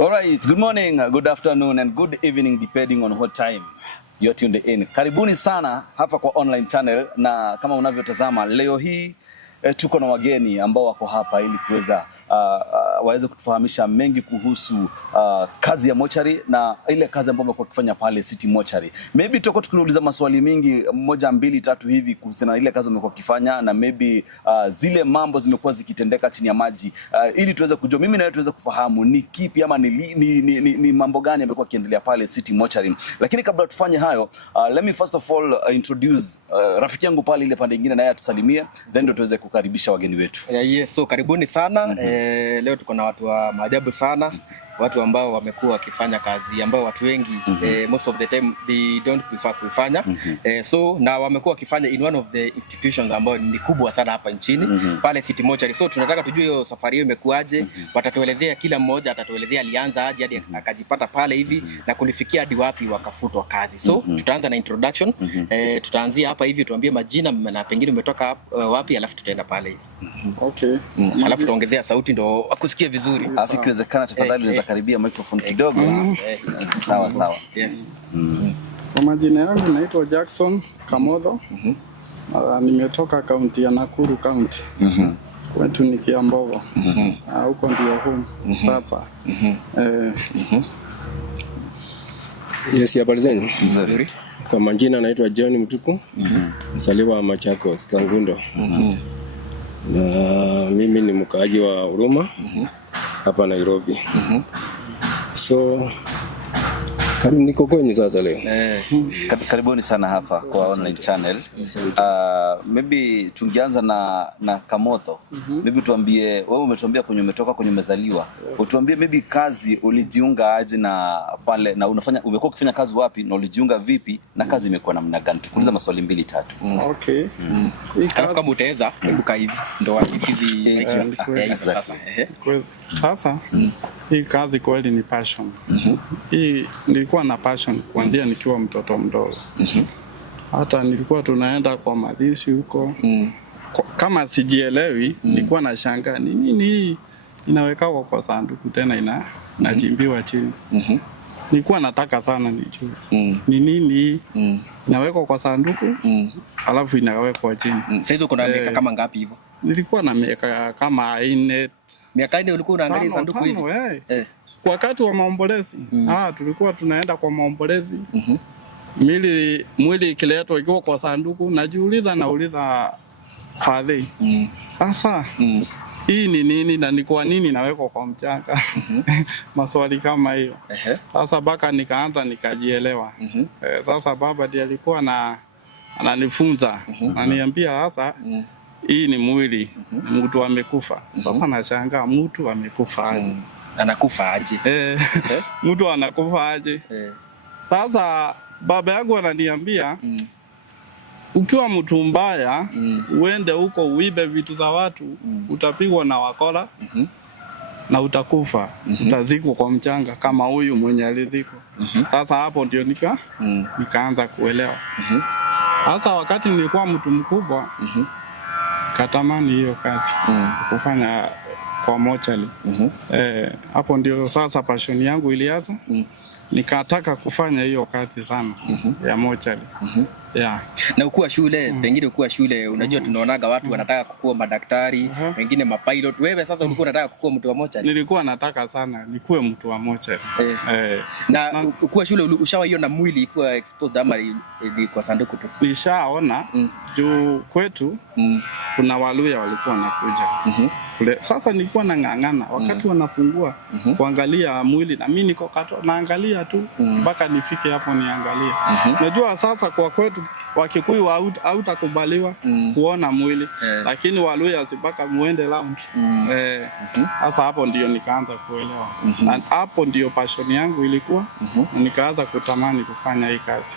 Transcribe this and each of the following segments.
All right, good morning, good afternoon and good evening depending on what time you're tuned in. Karibuni sana hapa kwa online channel, na kama unavyotazama leo hii tuko na wageni ambao wako hapa ili kuweza waweze kutufahamisha mengi kuhusu kazi ya mochari na ile kazi ambayo wamekuwa kufanya pale City Mochari. Maybe tutakuwa tukiuliza maswali mingi, moja mbili tatu hivi kuhusiana na ile kazi wamekuwa kufanya, na maybe zile mambo zimekuwa zikitendeka chini ya maji, ili tuweze kujua, mimi na wewe tuweze kufahamu ni kipi ama ni mambo gani yamekuwa kiendelea pale City Mochari. Lakini kabla tufanye hayo, let me first of all introduce rafiki yangu pale ile pande nyingine, na yeye atusalimie, then ndio tuweze kukaribisha wageni wetu. Yes, so karibuni sana. Leo tuko na watu wa maajabu sana, watu ambao wamekuwa wakifanya kazi ambao watu wengi most of the time they don't prefer kuifanya. So na wamekuwa wakifanya in one of the institutions ambao ni kubwa sana hapa nchini, pale City Mochari. So tunataka tujue hiyo safari hiyo imekuaje. Watatuelezea, kila mmoja atatuelezea alianza aje hadi akajipata pale hivi na kulifikia hadi wapi wakafutwa kazi. So tutaanza na introduction. Tutaanzia hapa hivi, tuambie majina na pengine umetoka wapi, alafu tutaenda pale. Okay. Alafu tuongezea sauti ndo akusikie vizuri. Alafu ikiwezekana tafadhali unaweza karibia microphone kidogo. Sawa sawa. Yes. Kwa majina yangu naitwa Jackson Kamodho. Nimetoka kaunti ya Nakuru County. Kwetu ni Kiambogo. Huko ndio home sasa. Yes, habari zenu? Nzuri. Kwa majina naitwa John Mtuku. Mzaliwa wa Machakos, Kangundo. Na mimi ni mkaaji wa Huruma hapa Nairobi. So niko kwenye sasa leo. Karibuni sana hapa kwa online channel. Maybe tungeanza na Kamodho. Maybe tuambie, wewe umetuambia kwenye umetoka, kwenye umezaliwa. Utuambie maybe kazi ulijiunga aje na pale, na umekuwa ukifanya kazi wapi na ulijiunga vipi na kazi imekuwa namna gani? Tukuuliza maswali 2 3. Okay. Alafu kama utaweza hebu hivi ndo hivi sasa. Sasa hii kazi kweli ni passion. Hii nilikuwa na passion kuanzia nikiwa mtoto mdogo. Hata nilikuwa tunaenda kwa madishi huko. Kama sijielewi, nilikuwa na shanga nini hii inawekwa kwa sanduku tena inajimbiwa chini. Nilikuwa nataka sana nijue ni nini hii inawekwa kwa sanduku alafu inawekwa chini. Sasa hizo kuna miaka kama ngapi hivyo? Nilikuwa na miaka kama 4. Miaka 4 ulikuwa unaangalia sanduku hivi? Wakati wa maombolezi. Tulikuwa tunaenda kwa maombolezi. Mwili ikiletwa ikiwa kwa sanduku, nauliza fadhi. Sasa hii ni nini na ni kwa nini nawekwa kwa mchanga? Maswali kama hiyo. Sasa baka nikaanza nikajielewa. Sasa baba ndiye alikuwa ananifunza. Ananiambia sasa hii ni mwili, mtu amekufa. Sasa nashangaa mtu amekufa aje? Anakufa aje? Mtu anakufa aje? Sasa baba yangu ananiambia ukiwa mtu mbaya uende huko uibe vitu za watu, utapigwa na wakora na utakufa. Utazikwa kwa mchanga kama huyu mwenye alizikwa. Sasa hapo ndio nikaanza kuelewa. Sasa wakati nilikuwa mtu mkubwa katamani hiyo kazi kufanya kwa mochari. Hapo ndio sasa passion yangu ilianza. Nikataka kufanya hiyo kazi sana ya mochari. Na ukua shule, pengine ukua shule, unajua tunaonaga watu wanataka kukuwa madaktari, wengine mapilot. Wewe sasa ulikuwa unataka kukuwa mtu wa mochari? Nilikuwa nataka sana nikuwe mtu wa mochari. Na ukua shule ushawaiona mwili ikiwa exposed ama kwa sanduku tu? Nishaona juu kwetu kuna Waluya walikuwa wanakuja. Sasa nilikuwa nang'ang'ana wakati wanafungua kuangalia mwili, na mimi niko naangalia tu mpaka nifike hapo niangalie. Najua sasa kwa kwetu Wakikuyu hautakubaliwa kuona mwili, lakini Waluya mpaka muende round. Sasa hapo ndio nikaanza kuelewa. Na hapo ndio passion yangu ilikuwa, na nikaanza kutamani kufanya hii kazi.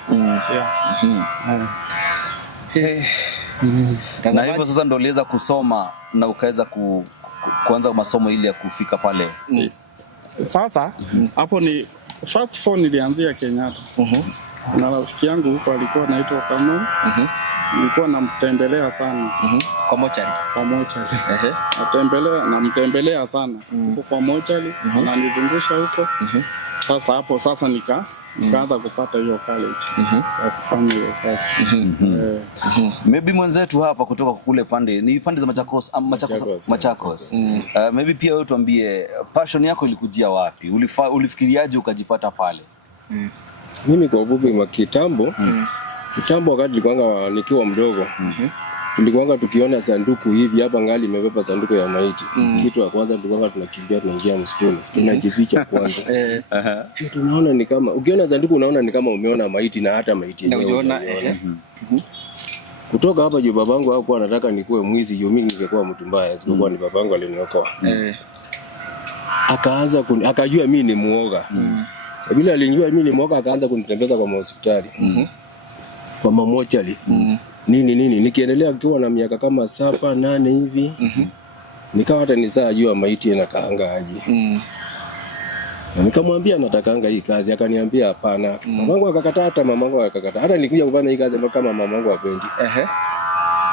Na hivyo sasa ndio uliweza kusoma na ukaweza kuanza masomo ili ya kufika pale. Sasa hapo ni first 4 nilianzia Kenyatta. Na rafiki yangu huko alikuwa anaitwa Kanu. Nilikuwa namtembelea sana. Kwa mochari. Kwa mochari. Namtembelea sana. Huko kwa mochari, ananizungusha huko. Sasa hapo sasa nikaanza kupata hiyo college ya kufanya hiyo kazi. Maybe mwenzetu hapa kutoka kule ni pande za Machakos, Machakos. Maybe pia wewe tuambie passion yako ilikujia wapi? Ulifikiriaje ukajipata pale? Mimi kwa ufupi kitambo wakati nilikuwa nikiwa mdogo. Tulikuwa tukiona sanduku hivi hapa ngali imebeba sanduku ya maiti. Kitu ya kwanza tulikuwa tunakimbia tunaingia msituni. Tunajificha kwanza. Tunaona ni kama ukiona sanduku unaona ni kama umeona maiti na hata maiti yenyewe. Kutoka hapa juu babangu hakuwa anataka nikuwe mwizi, mimi ningekuwa mtu mbaya, isipokuwa ni babangu aliniokoa. Akaanza akajua mimi ni muoga. Sasa bila alijua mimi ni muoga akaanza kunitembeza kwa hospitali. Kwa mamochari. Nini nikiendelea kiwa na miaka kama 7 8 hivi. Nikawa hata nisajua maiti inakaanga aje. Nikamwambia natakanga hii kazi, akaniambia hapana. Mamangu akakataa, hata mamangu akakataa. Hata nilikuja kufanya hii kazi kama mamangu hapendi.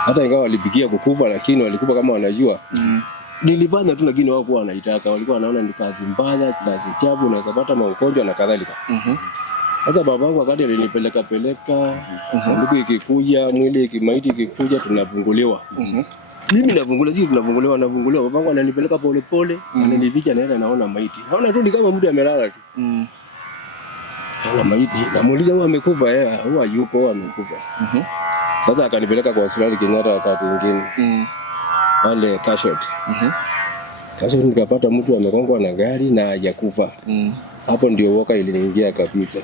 Hata ingawa walipigia kukufa lakini walikuwa kama wanajua. Nilifanya tu lakini wao kwa wanaitaka, walikuwa wanaona ni kazi mbaya, kazi chafu, unaweza pata magonjwa na kadhalika. Sasa babangu wakati alinipeleka sanduku ikikuja, maiti ikikuja tunafunguliwa. Mimi nafunguliwa, babangu ananipeleka pole pole, ananificha naenda naona maiti. Naona tu ni kama mtu amelala tu. Naona maiti, namuuliza huyu amekufa? Huyu yuko amekufa. Sasa akanipeleka kwa hospitali Kenyatta wakati mwingine. Pale casualty. Casualty nikapata mtu amegongwa na gari na hajakufa. Hapo ndio woka iliniingia kabisa.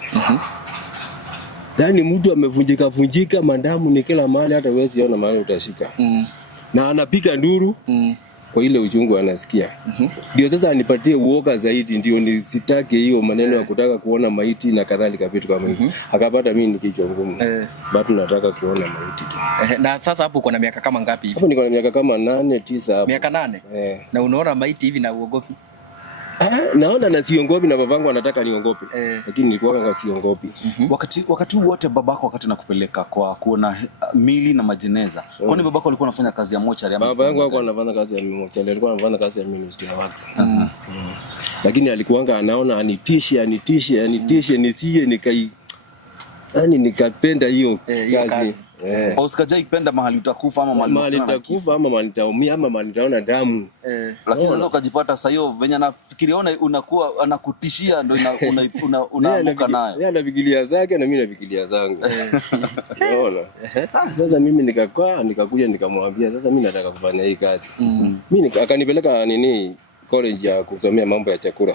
Yaani mtu amevunjika mandamu ni kila mahali, hata huwezi ona mahali utashika. Na anapika nduru kwa ile uchungu anasikia. Ndio sasa anipatie uoga zaidi, ndio nisitake hiyo maneno ya kutaka kuona maiti na kadhalika vitu kama hivyo. Akapata mimi ni kichwa ngumu. Bado nataka kuona maiti tu. Na sasa hapo uko na miaka kama ngapi hivi? Hapo niko na miaka kama 8 9 hapo. Miaka 8? Na unaona maiti hivi na uogopi? Naona na siongopi na babangu anataka niongope. Lakini nilikuwa kama siongopi. Wakati wote babako wakati nakupeleka kwa kuona mili na majeneza. Kwani babako alikuwa anafanya kazi ya mochari ama? Baba yangu alikuwa anafanya kazi ya mochari, alikuwa anafanya kazi ya Ministry of Works. Lakini alikuwa anaona anitishe nisije nikapenda hiyo kazi. Usikajai kupenda mahali utakufa ama mahali utakufa ama mahali utaumia ama mahali utaona damu. Lakini sasa ukajipata sasa hiyo venye nafikiria unakuwa anakutishia ndio unaamka naye. Yeye anafikiria zake na mimi nafikiria zangu. Unaona? Sasa mimi nikakuja nikamwambia sasa mimi nataka kufanya hii kazi. Mimi akanipeleka college ya kusomea mambo ya chakula.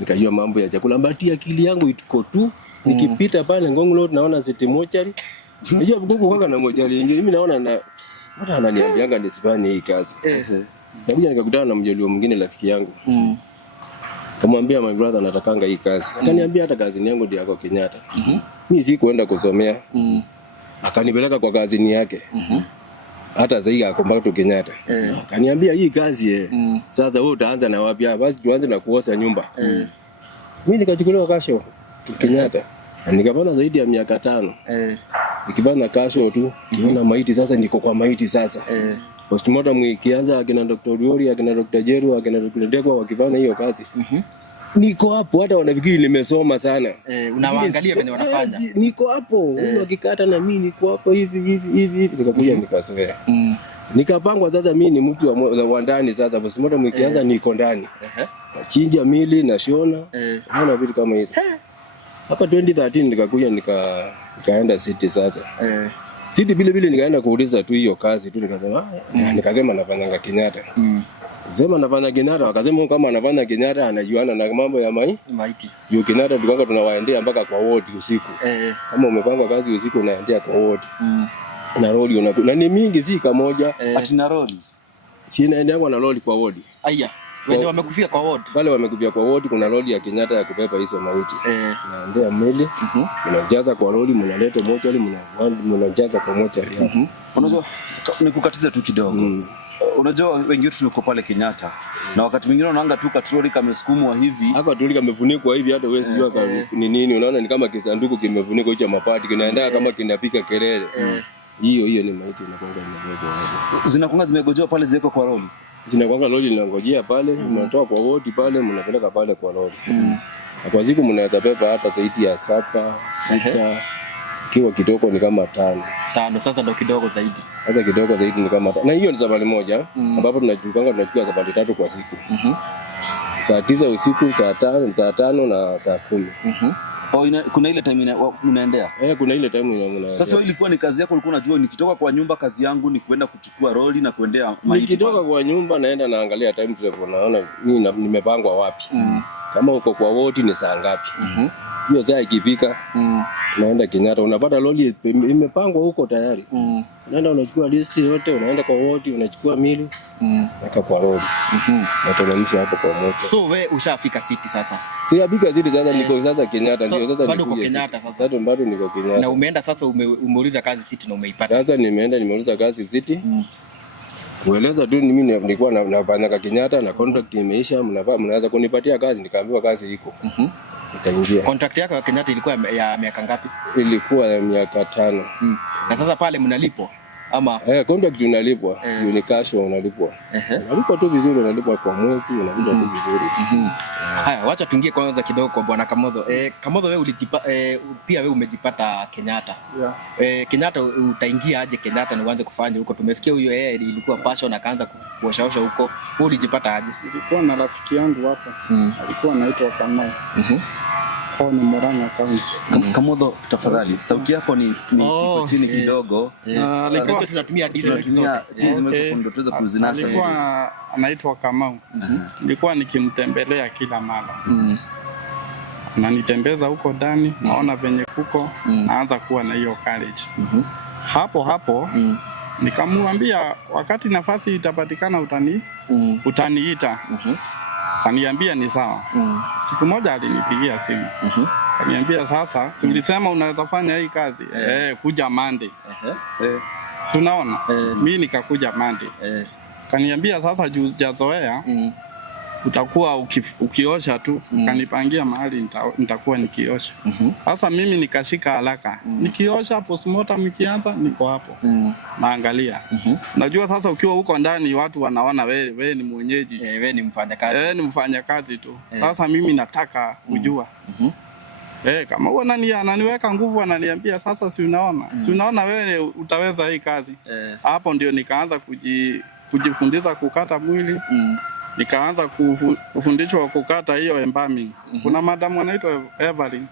Nikajua mambo ya chakula, mbati akili yangu iko tu nikipita pale Ngong Road naona City Mochari. Unajua vugugu kanga na mochari nyingine mimi naona hata ananiambianga nisifanye hii kazi. Nikakuja nikakutana na mjolio mwingine rafiki yangu. Kamwambia my brother natakanga hii kazi. Akaniambia hata kazi yangu ndio yako Kenyatta. Mimi sikuenda kusomea. Akanipeleka kwa kazi yake. Hata zaidi akombaka Kenyatta. Akaniambia hii kazi sasa wewe utaanza na wapi? Basi tuanze na kuosa nyumba. Mimi nikachukuliwa kasho Kenyatta. Nikapana zaidi ya miaka 5. Nikibana kasho tu, niona maiti sasa niko kwa maiti sasa. Postmortem ikianza akina Dr. Riori, akina Dr. Jeru, akina Dr. Degwa wakifanya hiyo kazi. Niko hapo hata wanafikiri nimesoma sana. Unawaangalia venye wanafanya. Niko hapo, wakikata na mimi niko hapo hivi nikakuja nikazoea. Nikapangwa sasa mimi ni mtu wa ndani sasa postmortem ikianza niko ndani. Nachinja mili na shona. Unaona vitu kama hizo. Hapa 2013 nikakuja nikaenda City sasa. City vile nikaenda kuuliza tu hiyo kazi tu nikasema nafanya Kenyatta. Sema nafanya Kenyatta, wakasema kama anafanya Kenyatta anajuana na mambo ya maiti. Hiyo Kenyatta tulikuwa tunawaendea mpaka kwa ward usiku. Kama umepanga kazi usiku unaendea kwa ward. Na roli na ni mingi si kamoja. Ati na roli. Si inaendea na roli kwa ward. Aya. Wenye wamekufia kwa ward. Wale wamekufia kwa ward kuna roli ya Kenyatta ya kubeba hizo maiti. Naendea mwili, mnajaza kwa roli, mnaleta mochari, mnajaza kwa mochari hapo. Unajua nikukatiza tu kidogo. Unajua wengi wetu tuko pale Kenyatta na wakati mwingine unaanga tu katroli kamesukumwa hivi. Hapa troli kamefunikwa hivi hata wewe sijua ni nini, unaona ni kama kisanduku kimefunikwa hicho mapati kinaenda kama kinapika kelele. Hiyo ni maiti inakuwa imebebwa hapo. Zinakuwa zimegojewa pale ziko kwa lori. Zinakuwa lori linangojea pale, mnatoa kwa wodi pale mnapeleka pale kwa lori. Na kwa siku mnaweza beba hata zaidi ya 7, 6. Kiwa kidogo ni kama 5. Sasa ndo kidogo zaidi. Sasa kidogo zaidi ni kama 5. Na hiyo ni safari moja ambapo tunachukua safari 3 kwa siku. Saa 9 usiku, saa 5, saa 5 na saa 10. Kuna ile time mnaendea? Kuna ile time mnaendea. Sasa ilikuwa ni kazi yako, ulikuwa unajua nikitoka kwa nyumba kazi yangu ni kwenda kuchukua roli na kuendea maiti. Nikitoka kwa nyumba naenda naangalia time table, naona mimi nimepangwa wapi. Kama uko kwa wodi ni saa ngapi. Hiyo saa ikifika unaenda Kenyatta, unapata lori imepangwa huko tayari. Unaenda unachukua list yote, unaenda kwa wodi, unachukua mili mpaka kwa lori. Na tunanisha hapo kwa moto. So we ushafika city sasa? Sijafika city sasa, niko sasa Kenyatta, ndio sasa bado uko Kenyatta sasa. Sasa bado niko Kenyatta. Na umeenda sasa, umeuliza kazi city na umeipata? Sasa nimeuliza kazi city. Ueleza tu mimi nilikuwa nafanya Kenyatta na contract imeisha, mnaweza kunipatia kazi, nikaambiwa kazi iko. Nikaingia. Contract yako ya Kenyatta ilikuwa ya miaka ngapi? Ilikuwa ya miaka 5. Na sasa pale mnalipwa ama? Contract unalipwa, ni cash unalipwa. Unalipwa tu vizuri, unalipwa kwa mwezi, unalipwa tu vizuri. Haya, wacha tuingie kwanza kidogo kwa bwana Kamotho. Kamotho, wewe pia wewe umejipata Kenyatta. Kenyatta utaingia aje Kenyatta na uanze kufanya huko? Tumesikia huyo ilikuwa passion akaanza kuoshaosha huko. Wewe ulijipata aje? Nilikuwa na rafiki yangu hapa. Alikuwa anaitwa Kamau. Kwa ni Murang'a County. Kamotho, tafadhali sauti yako ni iko chini kidogo. Alikuwa tunatumia microphone tuweza kuzinasa. Alikuwa anaitwa Kamau. Nilikuwa nikimtembelea kila mara. Ananitembeza huko ndani, naona venye kuko, naanza kuwa na hiyo courage. Hapo nikamwambia wakati nafasi itapatikana utaniita. Kaniambia ni sawa. Siku moja alinipigia simu. Kaniambia sasa, si ulisema unaweza fanya hii kazi? Kuja Monday. Si unaona? Mimi nikakuja Monday. Kaniambia sasa hujazoea, utakuwa ukiosha tu. Kanipangia mahali nitakuwa nikiosha. Sasa mimi nikashika haraka. Nikiosha postmortem ikianza niko hapo. Naangalia. Najua sasa ukiwa huko ndani watu wanaona wewe ni mwenyeji. Wewe ni mfanyakazi. Ni mfanyakazi tu. Sasa mimi nataka kujua. Kama huwa ananiweka nguvu, ananiambia sasa si unaona wewe utaweza hii kazi. Hapo ndio nikaanza kujifundisha kukata mwili. Nikaanza kufundishwa kukata hiyo embalming. Kuna madamu anaitwa Evelyn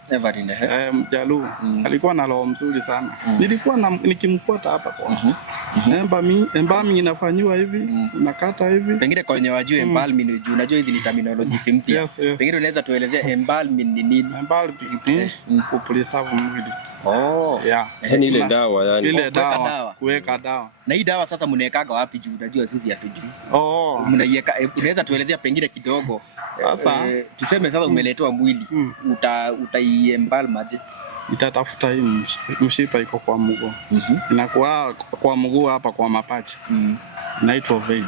Mjaluo. Alikuwa na roho mzuri sana. Nilikuwa nikimfuata hapa kwa. Embalming inafanywa hivi, unakata hivi. Pengine kwa wenye wajue embalming, unajua hizi ni terminologies mpya. Pengine unaweza tuelezea embalming ni nini? Embalming kupreserve mwili. Yani ile dawa, yani ile dawa, kuweka dawa. Na hii dawa sasa mnaekaga wapi juu unajua sisi hatujui? Mnaiweka, unaweza tuelezea pengine kidogo. Sasa tuseme sasa umeletewa mwili, utaiembalm aje? Itatafuta hii mshipa iko kwa mguu. Inakuwa kwa mguu hapa kwa mapacha. Inaitwa vein.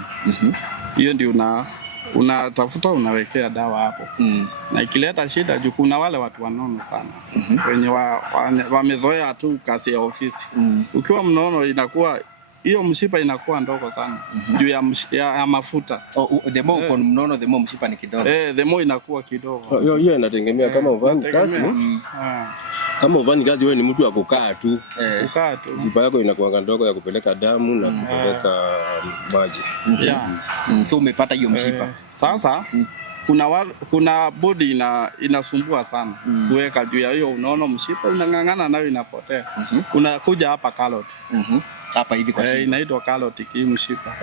Hiyo ndio unatafuta unawekea dawa hapo. Na ikileta shida juu kuna wale watu wanono sana. Wenye wamezoea tu kazi ya ofisi. Ukiwa mnono inakuwa hiyo mshipa inakuwa ndogo sana juu ya mafuta. The more uko mnono the more mshipa ni kidogo. The more inakuwa kidogo. Hiyo inategemea kama uvani kazi. Kama uvani kazi wewe ni mtu wa kukaa tu. Kukaa tu. Mshipa yako inakuwa ndogo ya kupeleka damu na kupeleka maji. So umepata hiyo mshipa. Sasa kuna body inasumbua sana kuweka juu ya hiyo, unaona mshipa unang'ang'ana nayo inapotea. Unakuja hapa carrot. Hapa hivi kwa shida. Inaitwa carrot hii mshipa.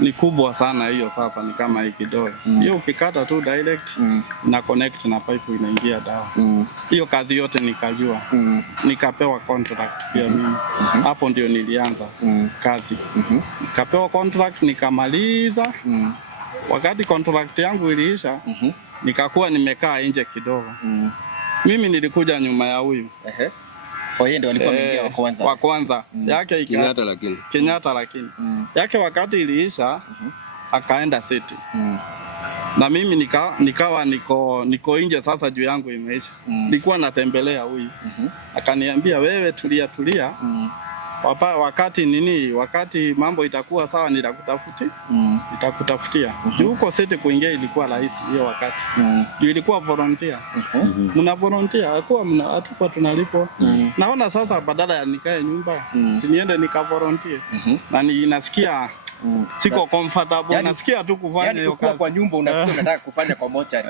Ni kubwa sana hiyo, sasa ni kama hii kidole. Hiyo ukikata tu direct na connect na pipe inaingia dawa. Hiyo kazi yote nikajua. Nikapewa contract pia mimi. Hapo ndio nilianza kazi. Nikapewa contract nikamaliza. Wakati contract yangu iliisha, nikakuwa nimekaa nje kidogo. Mimi nilikuja nyuma ya huyu. Yeye ndio alikuwa ameingia wa kwanza. Yake Kenyatta lakini. Yake wakati iliisha, akaenda city. Na mimi nikawa niko nje sasa juu yangu imeisha. Nilikuwa natembelea huyu. Akaniambia wewe tulia. wakati mambo itakuwa sawa nitakutafutia. Huko City kuingia ilikuwa rahisi hiyo wakati. Ilikuwa volunteer. Mna volunteer, hatukuwa tunalipwa. Naona sasa badala ya nikae nyumba, siniende nika volunteer. Na ninasikia siko comfortable, yani, nasikia tu kufanya hiyo kazi. Kwa nyumba unasikia unataka kufanya kwa mochari.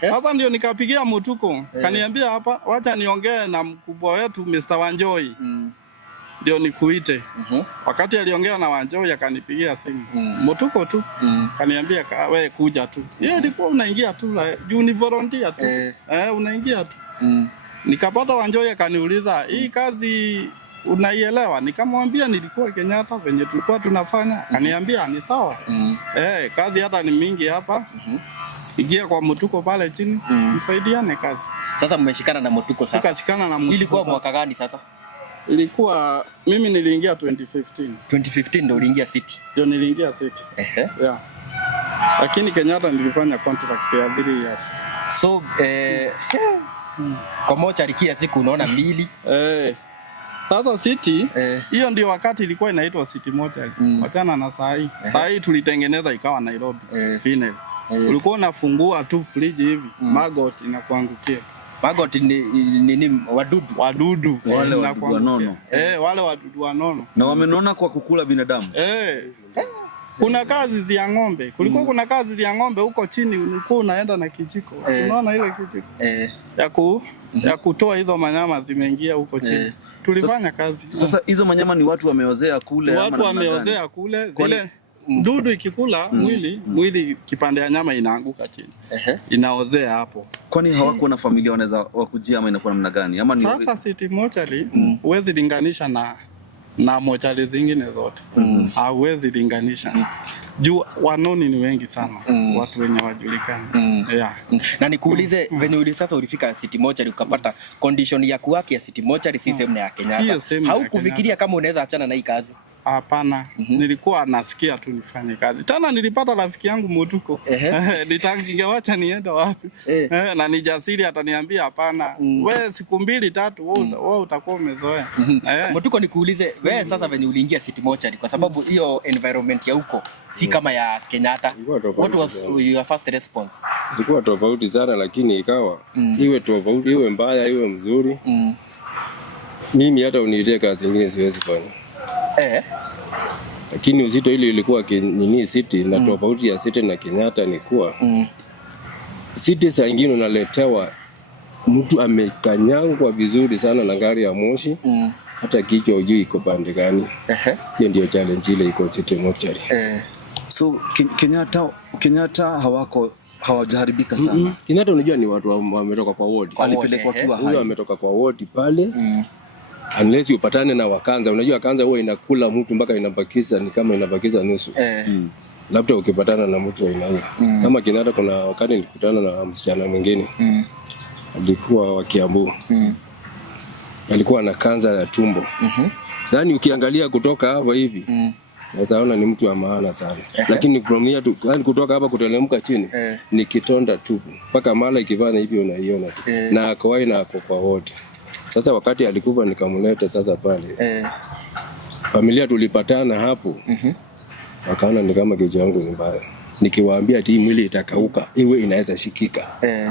Sasa ndio nikapigia Mutuku, kaniambia hapa wacha niongee na mkubwa wetu Mr. Wanjoi. Ndio nikuite. Wakati aliongea na Wanjoi akanipigia simu. Mutuko tu. Kaniambia wewe kuja tu. Yeye ilikuwa unaingia tu juu ni volunteer tu. Unaingia tu. Nikapata Wanjoi akaniuliza, "Hii kazi unaielewa?" Nikamwambia nilikuwa Kenyatta venye tulikuwa tunafanya. Kaniambia ni sawa. Kazi hata ni mingi hapa. Ingia kwa Mutuko pale chini, msaidiane kazi. Sasa mmeshikana na Mutuko sasa. Tukashikana na Mutuko. Ilikuwa mwaka gani sasa? Ilikuwa mimi niliingia 2015. 2015 ndio uliingia City. Ndio niliingia City. Yeah. Lakini Kenyatta nilifanya contract ya 3 years. So kwa mochari kia siku unaona mbili. Sasa City hiyo ndio wakati ilikuwa inaitwa City Mochari. Wachana na saa hii. Saa hii tulitengeneza ikawa Nairobi. Final. Ulikuwa unafungua tu friji hivi, maggot inakuangukia. Maggot ni wadudu. Wale wadudu wanono. Wale wadudu wanono. Na wamenona kwa kukula binadamu. Kuna kazi za ng'ombe. Kulikuwa kuna kazi za ng'ombe huko chini, ulikuwa unaenda na kijiko. Unaona ile kijiko? Ya kutoa hizo manyama zimeingia huko chini. Tulifanya kazi. Sasa hizo manyama ni watu wameozea kule ama watu wameozea kule zile dudu ikikula mwili kipande ya nyama inaanguka chini. Inaozea hapo. Kwani hawakuwa na familia wanaweza wakujia ama inakuwa namna gani? Ama ni sasa City Mochari huwezi linganisha na mochari zingine zote. Hauwezi linganisha. Juu wanoni ni wengi sana. Watu wenye wajulikana. Na nikuulize venye sasa ulifika City Mochari ukapata condition ya kuwaki ya City Mochari si same na ya Kenyatta. Haukufikiria kama unaweza achana na hii kazi? Hapana, nilikuwa nasikia tu nifanye kazi. Tena nilipata rafiki yangu Mutuko. Ningewacha niende wapi? Na ni jasiri ataniambia hapana. Wewe siku 2-3 wewe utakuwa umezoea. Mutuko nikuulize, wewe sasa venye uliingia City Mochari kwa sababu hiyo environment ya huko si kama ya Kenyatta. What was your first response? Ilikuwa tofauti sana lakini ikawa iwe tofauti, iwe mbaya, iwe mzuri. Mimi hata uniite kazi nyingine siwezi fanya. Lakini uzito ile ilikuwa nini City na tofauti ya City na Kenyatta ni kuwa City saa nyingine unaletewa mtu amekanyangwa vizuri sana na gari ya moshi hata kichwa hujui iko pande gani. Hiyo ndio challenge ile iko City Mochari. So Kenyatta hawajaharibika sana. Kenyatta unajua ni watu wametoka kwa ward. Walipelekwa kwa huyo ametoka kwa ward pale. Unless upatane na Wakanza, unajua Wakanza huwa inakula mtu mpaka inabakiza ni kama inabakiza nusu. Labda ukipatana na mtu aina hiyo. Kama Kenyatta kuna wakati nilikutana na msichana mwingine. Alikuwa wa Kiambu. Alikuwa na kanza ya tumbo. Yaani ukiangalia kutoka hapa hivi, unaona ni mtu wa maana sana. Lakini kupromia tu, yani kutoka hapa kuteremka chini ni kitonda tupu. Mpaka mala ikivana hivi unaiona tu. Na akawahi na ako kwa wote. Sasa wakati alikufa nikamleta sasa pale. Familia tulipatana hapo. Wakaona ni kama kichwa yangu ni mbaya. Nikiwaambia ati mwili itakauka, iwe inaweza shikika.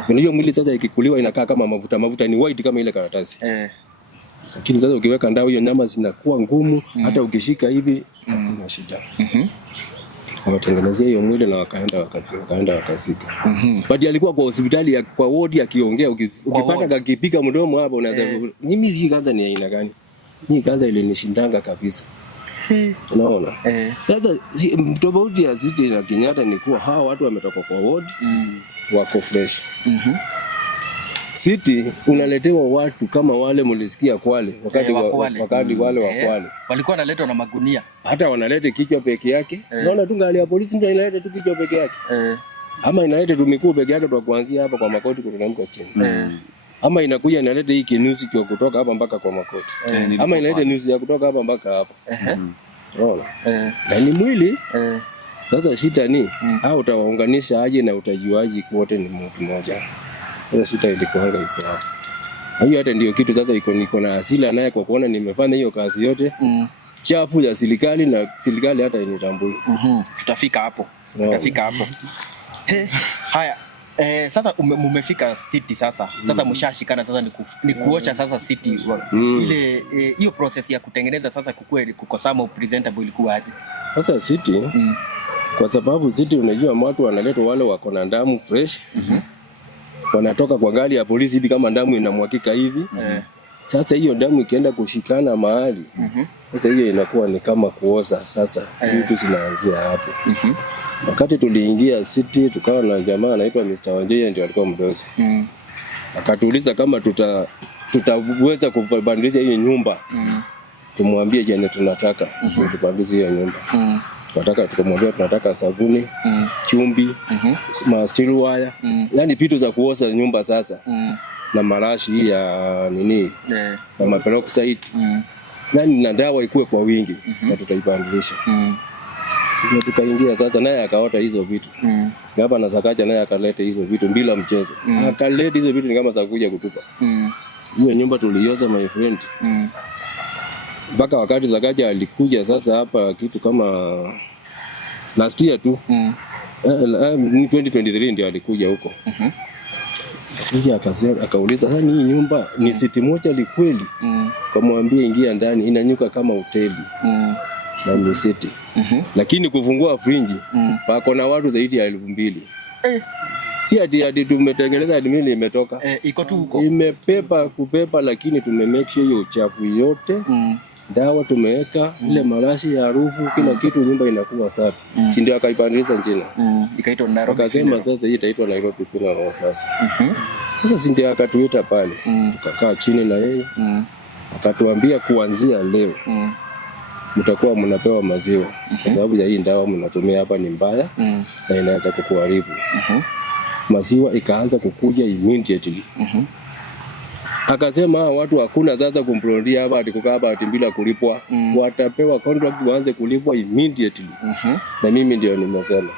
Unajua mwili sasa ikikuliwa inakaa kama mafuta ni white kama ile karatasi. Lakini sasa ukiweka ndao hiyo nyama zinakuwa ngumu, hata ukishika hivi kuna shida. Wakatengenezea hiyo mwili na wakaenda wakasika. But alikuwa kwa hospitali kwa ward akiongea ukipata kakipika mdomo hapo unaweza mimi hii kanza ni aina gani? Hii kanza ilinishindanga kabisa. Unaona? Sasa tofauti ya City na Kenyatta ni kuwa hawa watu wametoka kwa ward wako fresh. City unaletewa watu kama wale mlisikia Kwale wakati wale wa Kwale walikuwa wanaletwa na magunia, hata wanaleta kichwa peke yake. Naona tu gari ya polisi ndio inaleta tu kichwa peke yake, ama inaleta tu miguu peke yake, tu kuanzia hapa kwa makoti kuteremka chini. Ama inakuja inaleta hii kinusi kwa kutoka hapa mpaka kwa makoti, ama inaleta nusu ya kutoka hapa mpaka hapa. Unaona? Na ni mwili. Sasa shida ni au utawaunganisha aje na utajuaje wote ni mtu mmoja? Sasa shida ilikuanga iko hapo. Hiyo hata ndio kitu sasa niko na hasira naye kwa kuona nimefanya hiyo kazi yote chafu ya serikali na serikali hata initambui. Tutafika hapo. Tutafika hapo. Haya. Sasa umefika city sasa. Sasa mshashikana sasa ni kuosha sasa city. Ile hiyo process ya kutengeneza sasa kuko sama presentable ilikuwa aje? Sasa city kwa sababu city unajua watu wanaletwa wale wako na damu fresh. Wanatoka kwa gari ya polisi hivi kama damu inamwakika hivi. Sasa hiyo damu ikienda kushikana mahali. Sasa hiyo inakuwa ni kama kuoza sasa. Vitu zinaanzia hapo. Wakati tuliingia city tukawa na jamaa anaitwa Mr. Wanjeye ndio alikuwa mdozi. Akatuuliza kama tutaweza kubadilisha hiyo nyumba. Tumwambie jana tunataka tubadilishe hiyo nyumba. Tukamwambia tunataka sabuni, chumvi, steel wire. Yaani vitu za kuoza nyumba sasa. Na marashi ya nini? Na maperoxide. Yaani na dawa ikue kwa wingi na tutaibandilisha. Sisi tukaingia sasa naye akaota hizo vitu. Hapa na Sakaja naye akaleta hizo vitu bila mchezo. Akaleta hizo vitu ni kama za kuja kutupa. Hiyo nyumba tulioza my friend. Mpaka wakati Sakaja alikuja sasa hapa kitu kama last year tu. 2023 ndio alikuja huko. Kisha akauliza sasa hii nyumba ni siti moja likweli? Kamwambia ingia ndani inanyuka kama hoteli. Na ni siti. Lakini kufungua frinji pako na watu zaidi ya 2,000. Si ati tumetengeneza admin imetoka. Iko tu huko. Imepepa kupepa lakini tumemake sure hiyo uchafu yote. Dawa tumeweka ile marashi ya harufu kila kitu nyumba inakuwa safi. Si ndio akaipandilisha jina. Ikaitwa Nairobi. Akasema sasa hii itaitwa Nairobi Funeral sasa. Sasa si ndio akatuita pale. Tukakaa chini na yeye. Akatuambia kuanzia leo mtakuwa mnapewa maziwa kwa sababu ya hii dawa mnatumia hapa ni mbaya na inaweza kukuharibu. Maziwa ikaanza kukuja immediately. Akasema watu hakuna sasa kumprondia hapa ati kukaa hapa ati bila kulipwa. Watapewa contract waanze kulipwa immediately. Na mimi ndio nimesema.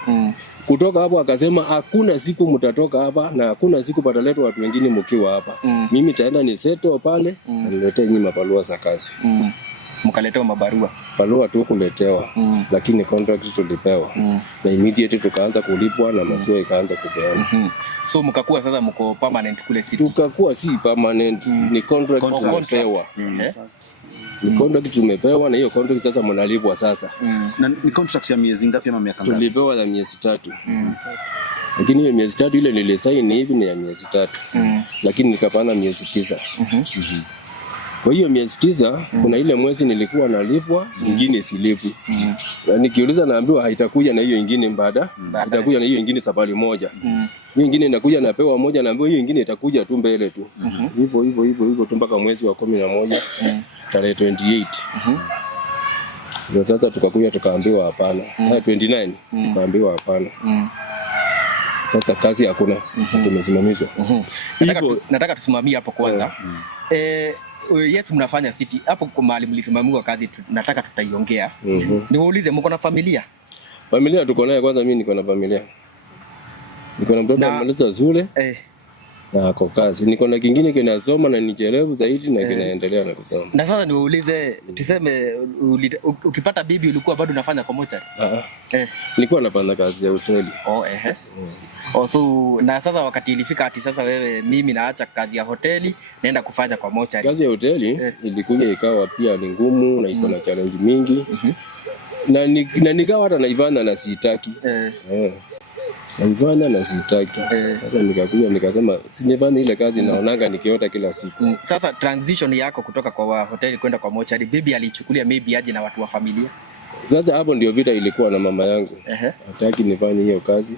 Kutoka hapo akasema hakuna siku mtatoka hapa na hakuna siku pataletwa watu wengine mkiwa hapa. Mimi taenda ni settle pale na niletee nyinyi mabarua za kazi. Mkaletewa mabarua. Barua tu kuletewa lakini contract tulipewa. Na immediately tukaanza kulipwa na maziwa ikaanza kupeana. So mkakuwa sasa mko permanent kule city. Tukakuwa si permanent ni contract tumepewa. Ni contract tumepewa na hiyo contract sasa mnalipwa sasa. Na ni contract ya miezi ngapi ama miaka ngapi? Tulipewa ya miezi 3. Lakini hiyo miezi 3 ile nilisaini hivi ni ya miezi 3. Lakini nikapana miezi 9. Kwa hiyo miezi 9 kuna ile mwezi nilikuwa nalipwa, nyingine silipwi. Na nikiuliza naambiwa haitakuja na hiyo nyingine baada, itakuja na hiyo nyingine safari moja. Hiyo nyingine inakuja napewa moja naambiwa hiyo nyingine itakuja tu mbele tu. Hivyo tu mpaka mwezi wa 11 tarehe 28. Ndio sasa tukakuja tukaambiwa hapana. 29 tukaambiwa hapana. Sasa kazi hakuna, tumesimamishwa. Nataka tusimamie hapo kwanza. Yes, mnafanya city hapo kwa mahali mlisimamiwa kazi nataka tutaiongea. Niwaulize mko na familia? Familia tuko naye kwanza mimi niko na familia. Niko na mtoto amaliza shule. Na ako kazi. Niko na kingine kinasoma na nichelevu zaidi na kinaendelea na kusoma. Na sasa niwaulize tuseme ukipata bibi ulikuwa bado unafanya kwa mochari? Nilikuwa nafanya kazi ya hoteli. So na sasa wakati ilifika ati sasa wewe mimi naacha kazi ya hoteli naenda kufanya kwa mochari. Kazi ya hoteli ilikuja ikawa pia ni ngumu na iko na challenge mingi. Na nikawa hata naivana na sitaki. Naivana na sitaki. Sasa nikakuja nikasema sinifanye ile kazi naonanga nikiota kila siku. Sasa transition yako kutoka kwa hoteli kwenda kwa mochari, bibi alichukulia maybe aje na watu wa familia? Sasa hapo ndio vita ilikuwa na mama yangu. Hataki nifanye hiyo kazi.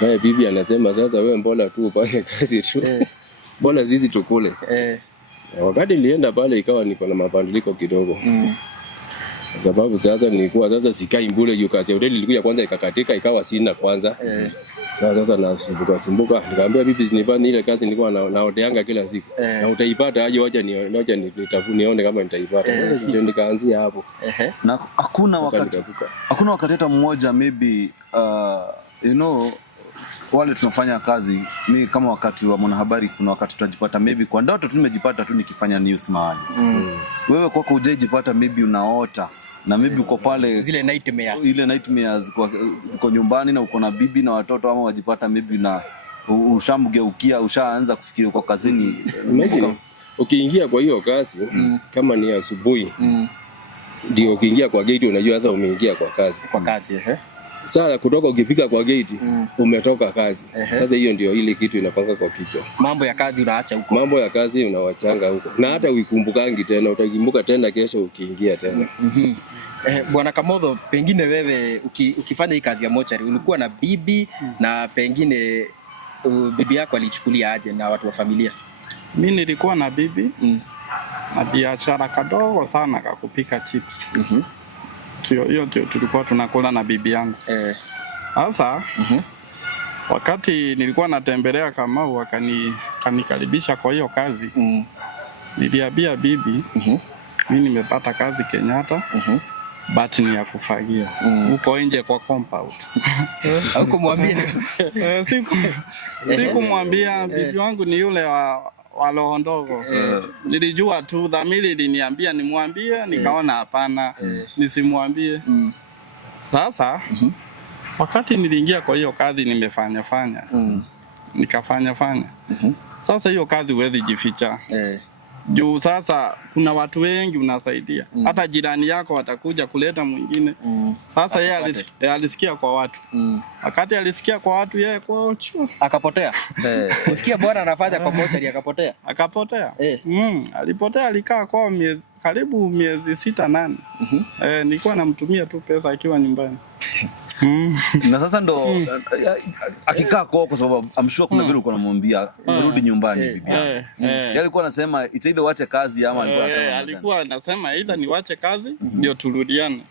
Naye bibi anasema sasa wewe mbona tu ufanye kazi tu. Mbona zizi tukule. Wakati nilienda pale ikawa niko na mabadiliko kidogo. Kwa sababu sasa nilikuwa sasa sikai mbule juu kazi ya hoteli ilikuja kwanza ikakatika ikawa sina kwanza. Sasa nasumbuka nikamwambia bibi nifanye ile kazi nilikuwa naoteanga kila siku. Na utaipata aje wacha nione kama nitaipata. Sasa ndio nikaanzia hapo. Na hakuna wakati hata mmoja maybe wale tunafanya kazi, mi kama wakati wa mwanahabari, kuna wakati tunajipata maybe kwa ndoto tumejipata tu nikifanya news mahali. Wewe kwako hujajipata maybe unaota na maybe uko pale zile nightmares, ile nightmares uko nyumbani na uko na bibi na watoto, ama wajipata maybe na ushamgeukia, ushaanza kufikiri uko kazini. Imagine ukiingia kwa hiyo kazi kama ni asubuhi ndio ukiingia kwa gate unajua sasa umeingia kwa kazi. Sasa kutoka ukipika kwa gate umetoka kazi. Sasa hiyo ndio ile kitu inapanga kwa kichwa. Mambo ya kazi unaacha huko. Mambo ya kazi unawachanga huko. Na hata uikumbukangi tena, utakumbuka tena kesho ukiingia tena. Bwana Kamotho, pengine wewe ukifanya hii kazi ya mochari ulikuwa na bibi na pengine bibi yako alichukulia aje na watu wa familia? Mimi nilikuwa na bibi na biashara kadogo sana ka kupika chips. Hiyo tulikuwa tunakula na bibi yangu. Sasa wakati nilikuwa natembelea Kamau wakanikaribisha kwa hiyo kazi. Niliambia bibi mimi nimepata kazi Kenyatta. But ni ya kufagia uko nje kwa compound. Au kumwambia? Sikumwambia. Bibi wangu ni yule wa roho ndogo. Nilijua tu, dhamiri iliniambia nimwambie, nikaona hapana nisimwambie. Sasa wakati niliingia kwa hiyo kazi nikafanya. Sasa hiyo kazi huwezi jificha. Juu sasa kuna watu wengi unasaidia. Hata jirani yako watakuja kuleta mwingine. Sasa yeye alisikia kwa watu. Wakati alisikia kwa watu yeye kwa chuo akapotea. Usikia bwana anafanya kwa mochari akapotea. Alipotea, alikaa kwa karibu miezi 6-8. Nilikuwa namtumia tu pesa akiwa nyumbani. Na sasa ndo akikaa kwa sababu I'm sure kuna vile uko namwambia rudi nyumbani bibi. Yeye alikuwa anasema it's either wache kazi ama alikuwa anasema either niwache kazi ndio turudiane.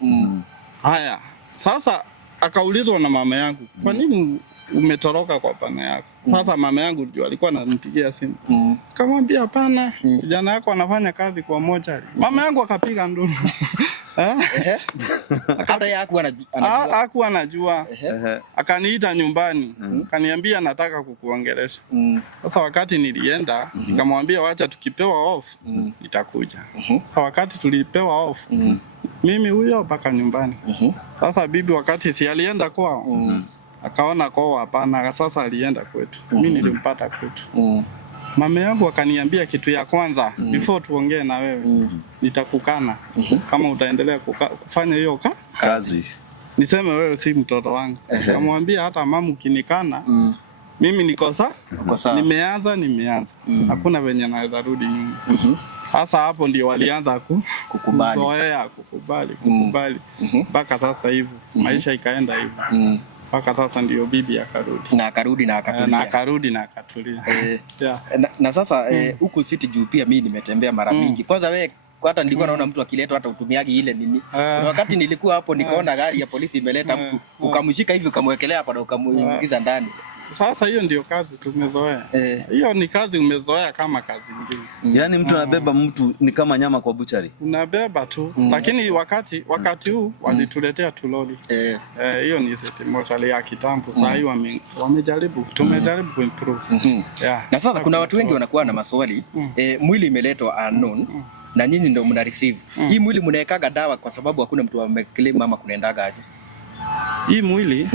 Haya, sasa akaulizwa na mama yangu, kwa nini umetoroka kwa bwana yako? Sasa mama yangu ndio alikuwa ananipigia simu. Akamwambia hapana, kijana yako anafanya kazi kwa mochari. Mama yangu akapiga nduru. Hata yeye hakuwa anajua. Akaniita nyumbani. Akaniambia nataka kukuongelesha. Sasa wakati nilienda, nikamwambia wacha tukipewa off nitakuja. Sasa wakati tulipewa off, mimi huyo mpaka nyumbani. Sasa bibi wakati si alienda kwao. Akaona kwao hapana, sasa alienda kwetu. Mimi nilimpata kwetu. Mama yangu akaniambia kitu ya kwanza before tuongee na wewe nitakukana kama utaendelea kufanya hiyo kazi. Niseme wewe si mtoto wangu. Akamwambia hata mama ukinikana mimi niko sawa. Nimeanza. Hakuna venye naweza rudi nyuma. Sasa hapo ndio walianza kukubali. Mpaka sasa hivi maisha ikaenda hivyo. Mpaka sasa ndio bibi akarudi na akatulia. Na sasa huku City juu pia mimi nimetembea mara mingi. Kwanza wewe hata nilikuwa naona mtu akiletwa hata utumiagi ile nini. Wakati nilikuwa hapo nikaona gari ya polisi imeleta mtu, ukamshika hivi ukamwekelea hapa na ukamuingiza ndani. Sasa hiyo ndio kazi tumezoea. Hiyo ni kazi umezoea kama kazi nyingine. Yaani mtu anabeba mtu ni kama nyama kwa buchari. Unabeba tu. Lakini wakati huu walituletea tuloli. Hiyo ni mochari ya kitambo. Sasa hiyo tumejaribu kuimprove. Na sasa kuna watu wengi wanakuwa na maswali. Mwili imeletwa unknown na nyinyi ndio mna receive. Hii mwili mnaekaga dawa kwa sababu hakuna mtu ameclaim ama kunaendaga aje? Hii mwili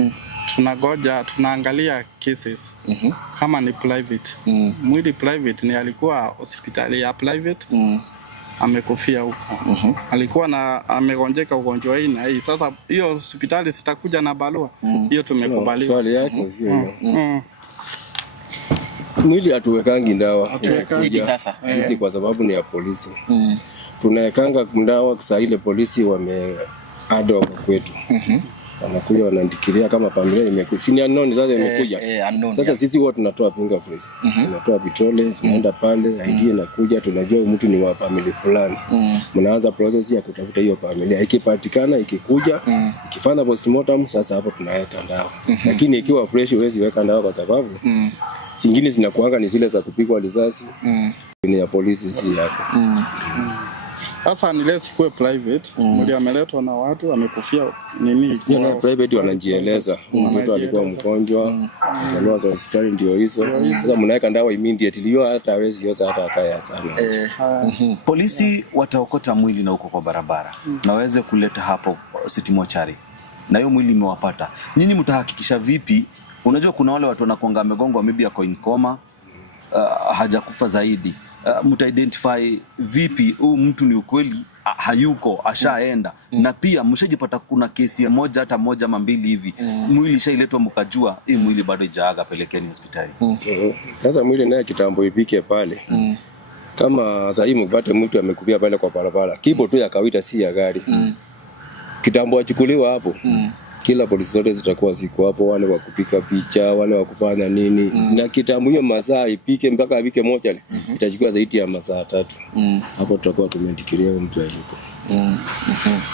tunagoja, tunaangalia cases kama ni private. Mwili private ni alikuwa hospitali ya private, amekufia huko. Alikuwa amegonjeka ugonjwa hii na hii. Sasa hiyo hospitali sitakuja na barua. Hiyo tumekubaliwa. Swali yako sio hiyo. Mwili hatuwekangi dawa. Sasa kwa sababu ni ya polisi. Tunawekanga dawa saa ile polisi wameado kwetu. Wanakuja wanaandikilia kama familia imekuja. Si ni unknown sasa imekuja. Sasa sisi huwa tunatoa fingerprints. Tunatoa vitroles, tunaenda pale, ID inakuja, tunajua mtu ni wa familia fulani. Mnaanza process ya kutafuta hiyo familia. Ikipatikana, ikikuja, ikifanya postmortem, sasa hapo tunaweka dawa. Lakini ikiwa fresh huwezi weka dawa kwa sababu zingine zinakuanga ni zile za kupigwa risasi. Ni ya polisi si yako. Sasa ni less kuwe private. Mwili ameletwa na watu amekufia nini? Kwa private wanajieleza. Mtoto alikuwa mgonjwa. Ndio za hospitali ndio hizo. Sasa mnaweka dawa immediately hiyo hata hawezi yoza hata akaya sana. Polisi wataokota mwili na uko kwa barabara. Na waweze kuleta hapo City Mortuary. Na hiyo mwili imewapata. Nyinyi mtahakikisha vipi? Unajua kuna wale watu wanakuanga amegongwa maybe ako in coma, hajakufa zaidi. Mta-identify vipi huyu mtu ni ukweli hayuko ashaenda? Na pia mshajipata kuna kesi moja hata moja ama mbili hivi mwili shailetwa mkajua hii mwili bado hajaaga, pelekeni hospitali. Sasa mwili naye kitambo ipike pale. Kama sasa mpate mtu amekupia pale kwa barabara, kipo tu ya kawaida si ya gari. Kitambo achukuliwa hapo. Kila polisi zote zitakuwa ziko hapo, wale wa kupika picha, wale wa kufanya nini. Na kitambo hiyo masaa ipike mpaka apike moja itachukua zaidi ya masaa 3. Hapo tutakuwa tumendikiria mtu aliko.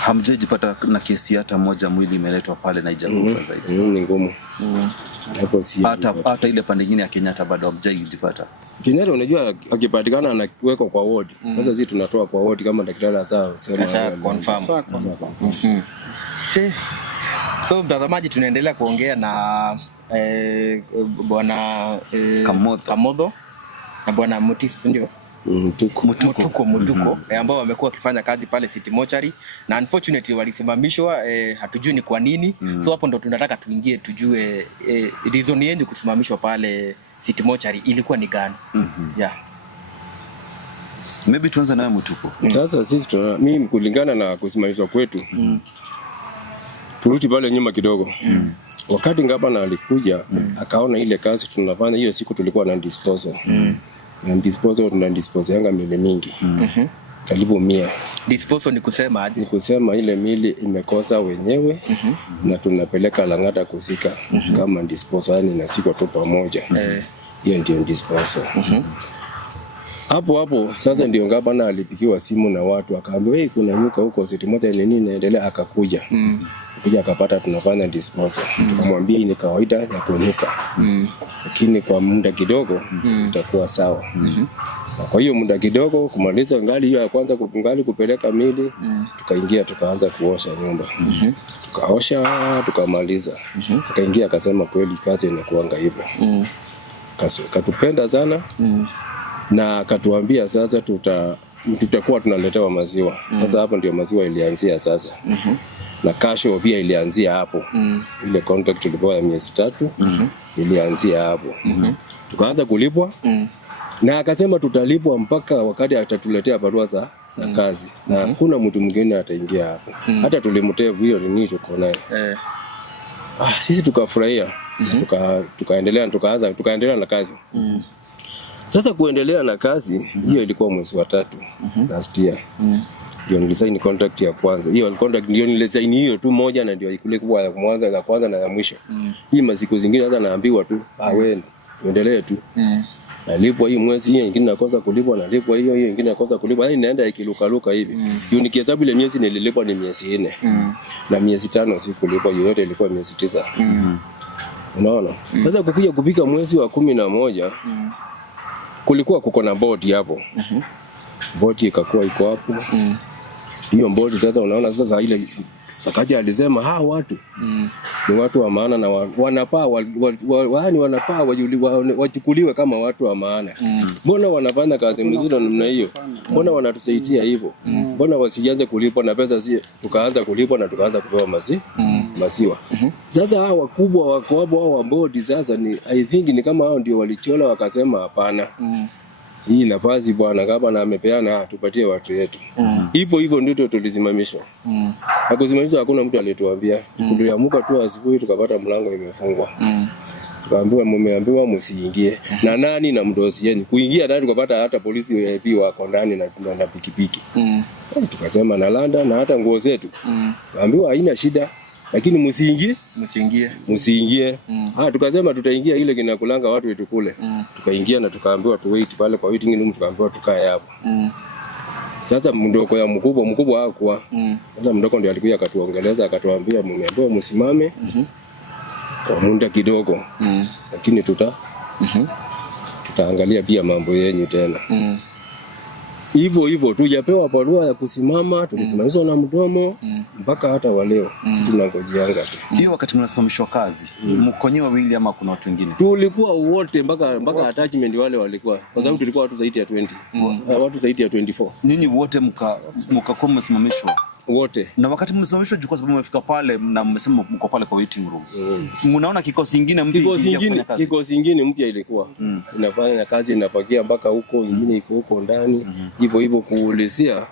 Hamjajipata na kesi hata moja mwili imeletwa pale na haijakufa zaidi? Ni ngumu. Hapo si hata ile pande nyingine ya Kenyatta bado hamjajipata. Kenyatta unajua akipatikana anawekwa kwa ward. Sasa sisi tunatoa kwa ward kama daktari sawa sema confirm. So mtazamaji, tunaendelea kuongea na bwana Kamodho na bwana Mutiso ndio Mutuko ambao wamekuwa wakifanya kazi pale City Mortuary na unfortunately walisimamishwa, hatujui ni kwa nini. So hapo ndo tunataka tuingie tujue reason yenu kusimamishwa pale City Mortuary ilikuwa ni gani? Yeah. Maybe tuanze nawe Mutuko. Sasa sisi mimi kulingana na kusimamishwa kwetu turudi pale nyuma kidogo. Wakati ngabana alikuja akaona ile kazi tunafanya hiyo siku tulikuwa na disposal. Na disposal tuna dispose yanga mili mingi. Karibu 100. Disposal ni kusema aje? Ni kusema ile mili imekosa wenyewe na tunapeleka Lang'ata kuzika kama disposal, yani na siko tu pamoja. Hiyo ndio disposal. Hapo sasa ndio ngabana alipigiwa simu na watu akaambiwa hey, kuna nyuka huko City Mortuary nini inaendelea, akakuja. Kuja akapata tunafanya disposal. Tukamwambia ni kawaida ya kunuka. Lakini kwa muda kidogo itakuwa sawa. Kwa hiyo muda kidogo kumaliza ngali hiyo ya kwanza kungali kupeleka mili, tukaingia tukaanza kuosha nyumba. Tukaosha tukamaliza. Akaingia akasema kweli kazi inakuanga hivyo. Katupenda sana. Na akatuambia sasa tutakuwa tunaletewa maziwa. Sasa hapo ndio maziwa ilianzia sasa. Na kasho pia ilianzia hapo. Ile contract ilikuwa ya miezi 3 ilianzia hapo. Tukaanza kulipwa. Na akasema tutalipwa mpaka wakati atatuletea barua za kazi. Na hakuna mtu mwingine ataingia hapo. Hata tulimtevu hiyo nini tuko naye. Sisi tukafurahia. Tukaendelea na kazi. Sasa kuendelea na kazi hiyo ilikuwa mwezi wa 3 last year. Ndio nilisaini contract ya kwanza. Hiyo contract ndio nilisaini hiyo tu moja na ndio ikule kubwa ya kwanza na ya mwisho. Hii masiku zingine sasa naambiwa tu wewe endelee tu. Nalipwa hii mwezi, hiyo nyingine nakosa kulipwa, nalipwa hiyo nyingine nakosa kulipwa. Yaani naenda ikiluka hivi. Hiyo nikihesabu ile miezi nililipwa ni miezi 4. Na miezi 5 sikulipwa, yote ilikuwa miezi 9. Unaona? Sasa kukuja kupika mwezi wa 11 kulikuwa kuko na boti hapo. Boti ikakuwa iko hapo. Hiyo boti sasa unaona sasa ile Sakaja alisema watu ni watu wa maana na wanapaa wanapaa wachukuliwe kama watu wa maana. Mbona wanafanya kazi mzuri namna hiyo? Mbona wanatusaidia hivyo? Mbona wasianze kulipwa na pesa tukaanza kulipwa na tukaanza kupewa maziwa? Sasa hao wakubwa wako hapo hao wa bodi sasa I think ni kama hao ndio walichola wakasema hapana. Hii nafasi bwana kama na amepeana tupatie watu wetu. Hivyo ndio tulisimamishwa. Hakusimamishwa, hakuna mtu aliyetuambia. Tuliamuka tu asubuhi tukapata mlango imefungwa. Tukaambiwa mmeambiwa msiingie. Na nani na mdosi yenu. Kuingia ndani tukapata hata polisi VIP wako ndani na pikipiki. Tukasema na landa na hata nguo zetu. Tukaambiwa haina shida. Lakini msiingie. Tukasema tutaingia ile kinakulanga watu wetu kule. Tukaingia na tukaambiwa tu wait pale kwa waiting room, tukaambiwa tukae hapo. Sasa mdogo ya mkubwa hakuwa. Sasa mdogo ndio alikuja akatuongeleza akatuambia mmeambiwa msimame. Kwa muda kidogo. Lakini tutaangalia pia mambo yenu tena. hivyo tujapewa barua ya kusimama, tulisimamishwa na mdomo mpaka hata waleo sisi tunangojeanga tu. Hiyo wakati mnasimamishwa kazi, mko nyinyi wawili ama kuna watu wengine? Tulikuwa wote mpaka attachment wale walikuwa. Kwa sababu tulikuwa watu zaidi ya 20. Watu zaidi ya 24. Nyinyi wote mkakuwa mmesimamishwa wote. Na wakati mmesimamishwa kwa sababu mmefika pale na mmesema mko pale kwa waiting room. Mnaona kikosi kingine mpya kufanya kazi? Kikosi kingine mpya ilikuwa inafanya kazi, inapakia mpaka huko, ingine iko huko ndani. Hivyo kuulizia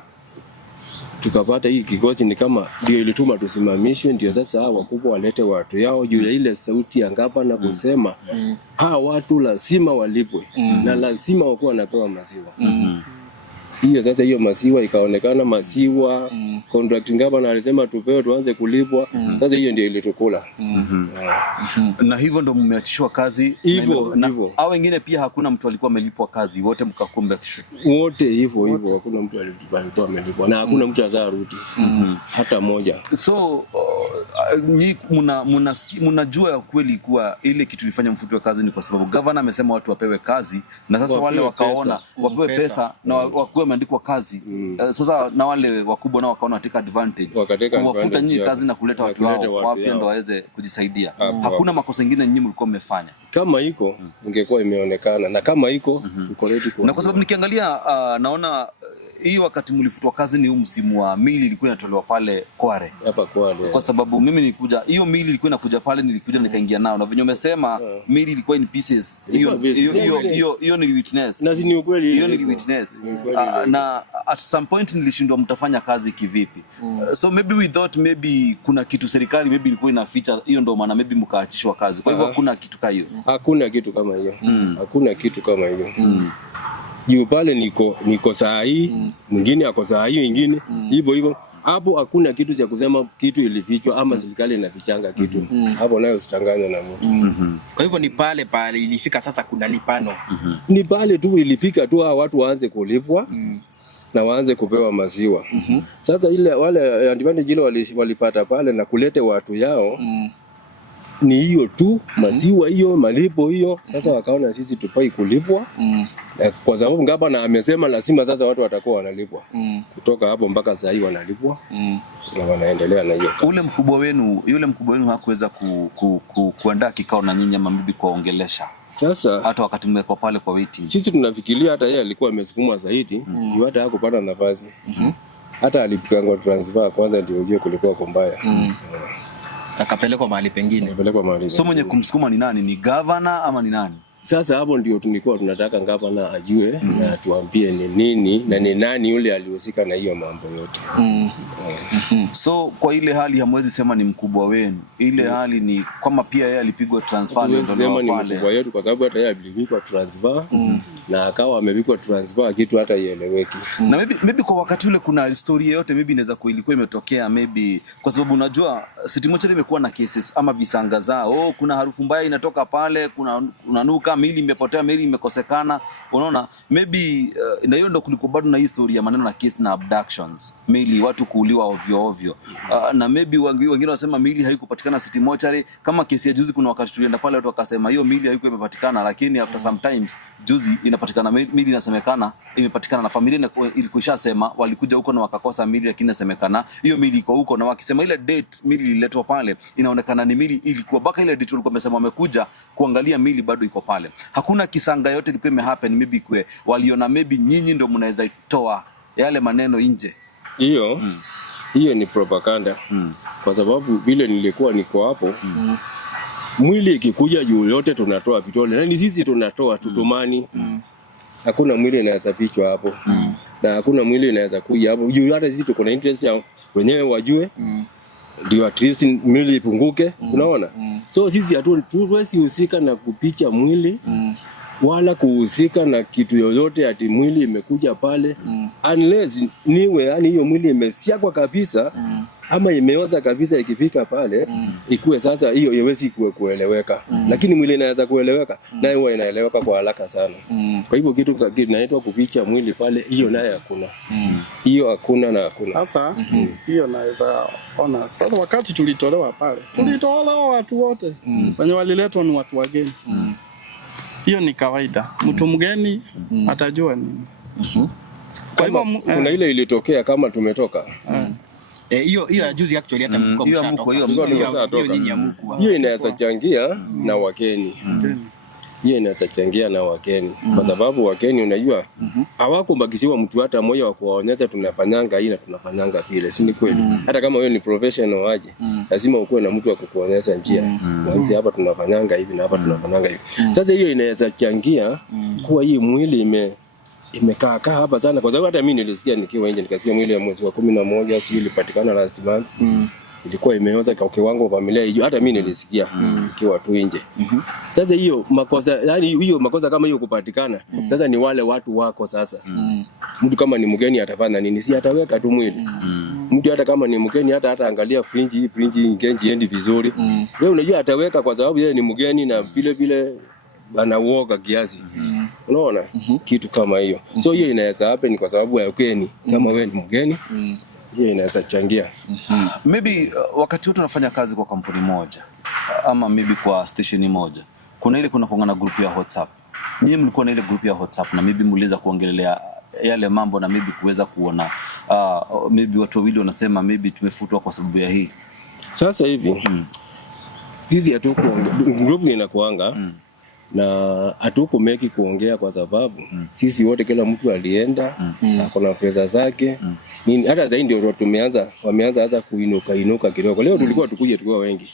tukapata hii kikosi ni kama ndio ilituma tusimamishwe, ndio sasa hawa wakubwa walete watu yao juu ya ile sauti ya gavana kusema hawa watu lazima walipwe na lazima wakuwa wanapewa maziwa. Hiyo sasa hiyo maziwa ikaonekana maziwa contract gavana alisema tupewe tuanze kulipwa. Sasa hiyo ndio ilitukula. Na hivyo ndo mmeachishwa kazi hivyo. Au wengine pia hakuna mtu alikuwa amelipwa kazi, wote mkakumbe wote hivyo hakuna mtu alikuwa amelipwa na hakuna mtu azarudi hata moja. So mnajua ya kweli kuwa ile kitu ilifanya mfutwe kazi ni kwa sababu gavana amesema watu wapewe kazi, na sasa wale wakaona wapewe pesa na wakuwe wameandikwa kazi. Sasa na wale wakubwa nao wakaona take advantage kuwafuta nyinyi kazi na kuleta watu wao wapya ndo waweze kujisaidia. Hakuna makosa mengine nyinyi mlikuwa mmefanya. Kama iko ingekuwa imeonekana, na kama iko tuko ready na kwa sababu nikiangalia naona hii wakati mlifutwa kazi ni msimu wa mili ilikuwa inatolewa pale Kware. Hapa Kware. Kwa sababu mimi nilikuja, hiyo mili ilikuwa inakuja pale, nilikuja nikaingia nao. Na venye umesema mili ilikuwa in pieces. Hiyo ni witness. Na ni ukweli hiyo ni witness. Na at some point nilishindwa mtafanya kazi kivipi. So maybe we thought maybe kuna kitu serikali maybe ilikuwa inaficha, hiyo ndio maana maybe mkaachishwa kazi. Kwa hivyo hakuna kitu kama hiyo. Hakuna kitu kama hiyo. Hakuna kitu kama hiyo. Yu pale niko saa hii, mwingine ako saa hiyo ingine, hivyo. Hapo hakuna kitu cha kusema kitu ilifichwa ama serikali inafichanga kitu. Hapo nayo usichanganye na mtu. Kwa hivyo ni pale ilifika sasa kuna lipano. Ni pale tu ilifika tu hawa watu waanze kulipwa na waanze kupewa maziwa. Sasa ile wale advantage ile walipata pale na kulete watu yao ni hiyo tu, maziwa hiyo, malipo hiyo. Sasa wakaona sisi tupai kulipwa. Kwa sababu gavana amesema lazima sasa watu watakuwa wanalipwa. Kutoka hapo mpaka saa hii wanalipwa. Na wanaendelea na hiyo. Yule mkubwa wenu hakuweza kuandaa kikao na nyinyi ama bibi kuongelesha. Sasa hata wakati mmekuwa pale kwa waiting. Sisi tunafikiria hata yeye alikuwa amesukumwa zaidi, hata hakupata nafasi. Hata alipigwa transfer kwanza ndio ujue kulikuwa kumbaya. Akapelekwa mahali pengine. So mwenye kumsukuma ni nani? Ni gavana ama ni nani? Sasa hapo ndio tulikuwa tunataka gavana ajue na tuambie ni nini na ni nani yule alihusika na hiyo mambo yote. So kwa ile hali hamwezi sema ni mkubwa wenu. Ile hali ni kama pia yeye alipigwa transfer ndio sema ni mkubwa yetu kwa sababu hata yeye alipigwa transfer na akawa amepigwa transfer kitu hata ieleweki. Na maybe kwa wakati ule kuna historia yote maybe inaweza kuilikuwa imetokea maybe kwa sababu unajua City Mortuary imekuwa na cases ama visanga zao. Kuna harufu mbaya inatoka pale, kuna unanuka, mili imepotea, mili imekosekana. Unaona maybe na hiyo ndo kulikuwa bado na historia maneno na case na abductions. Mili watu kuuliwa ovyo. Na maybe wengine wanasema mili haikupatikana City Mortuary. Kama kesi ya juzi kuna wakati tulienda pale watu wakasema hiyo mili haikuwa imepatikana, lakini after sometimes juzi inapatikana mili inasemekana imepatikana na familia ilikuwa sema walikuja huko na wakakosa mili, lakini inasemekana hiyo mili iko huko, na wakisema ile date mili ililetwa pale inaonekana ni mili ilikuwa baka ile date walikuwa wamesema wamekuja kuangalia mili bado iko pale. Hakuna kisanga yote ilikuwa imehappen maybe kwa waliona maybe nyinyi ndio mnaweza itoa yale maneno nje. Hiyo ni propaganda. Kwa sababu vile nilikuwa niko hapo mwili ikikuja juu yote tunatoa vitole. Na ni sisi tunatoa tutumani. Hakuna mwili inaweza fichwa hapo. Na hakuna mwili inaweza kuja hapo. Juu hata sisi tuko na interest ya wenyewe wajue. Ndio at least mwili ipunguke, unaona? So sisi hatuwezi husika na kupicha mwili. Wala kuhusika na kitu yoyote ati mwili imekuja pale unless niwe yani hiyo mwili imesiagwa kabisa ama imeoza kabisa, ikifika pale ikuwe sasa hiyo iwezi kueleweka. Lakini mwili inaweza kueleweka na huwa inaeleweka kwa haraka sana. Kwa hivyo kitu kinaitwa kuficha mwili pale, hiyo naye hakuna. Hiyo hakuna na hakuna. Sasa hiyo naweza ona sasa wakati tulitolewa pale. Tulitolewa watu wote. Wenye waliletwa ni watu wageni. Hiyo ni kawaida. Mtu mgeni atajua nini. Kwa hivyo kuna ile ilitokea kama tumetoka hiyo ya juzi actually hata mko mshatoka. Hiyo inaweza changia na wageni. Hiyo inaweza changia na wageni kwa sababu wageni unajua hawakubakishiwa mtu hata mmoja wa kuwaonyesha tunafanyanga hii na tunafanyanga vile, si ni kweli? Hata kama wewe ni professional waje, lazima ukuwe na mtu wa kukuonyesha njia. Mwanzo hapa tunafanyanga hivi na hapa tunafanyanga hivi. Sasa hiyo inaweza changia kuwa hii mwili imekaa hapa sana, kwa sababu hata mimi nilisikia nikiwa nje nikasikia mwili ya mwezi wa 11 sio ilipatikana last month. Ilikuwa imeoza kwa kiwango familia hiyo, hata mimi nilisikia nikiwa tu nje. Sasa hiyo makosa, yani hiyo makosa kama hiyo kupatikana, sasa ni wale watu wako sasa. Mtu kama ni mgeni atafanya nini? Si ataweka tu mwili. Mtu hata kama ni mgeni hata angalia fringe ngenji endi vizuri. Wewe unajua ataweka kwa sababu yeye ni mgeni na vile anauoga kiasi. Unaona? Kitu kama hiyo. So hiyo inaweza happen kwa sababu ya ugeni. Kama wewe ni mgeni, hiyo inaweza changia. Maybe wakati wote unafanya kazi kwa kampuni moja ama maybe kwa station moja, kuna kuongana group ya WhatsApp. Nyinyi mlikuwa na ile group ya WhatsApp na maybe mliweza kuongelea yale mambo na maybe kuweza kuona maybe watu wawili wanasema maybe tumefutwa kwa sababu ya hii. Sasa hivi sisi hatuko group inakuanga na hatuko meki kuongea kwa sababu sisi wote kila mtu alienda akona pesa zake nini. Hata zaidi ndio wameanza hasa kuinuka kidogo. Leo tulikuwa tukiwa wengi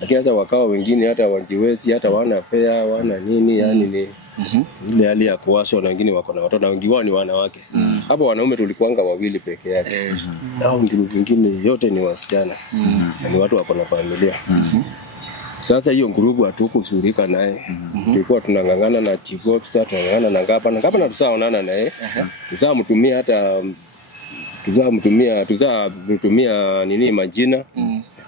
lakini sasa wakawa wengine hata wajiwezi hata wana fea wana nini, yani ni ile hali ya kuwasha na wengine wako na watoto na wengi wao ni wanawake. Hapo wanaume tulikuanga wawili peke yake. Hao ndio wengine yote ni wasichana. Ni watu wako na familia. Sasa hiyo grupu hatukushirika naye. Tulikuwa tunangangana na chief officer, tunangangana na ngapa na tusaonana naye. Tusamtumia hata tusamtumia nini majina.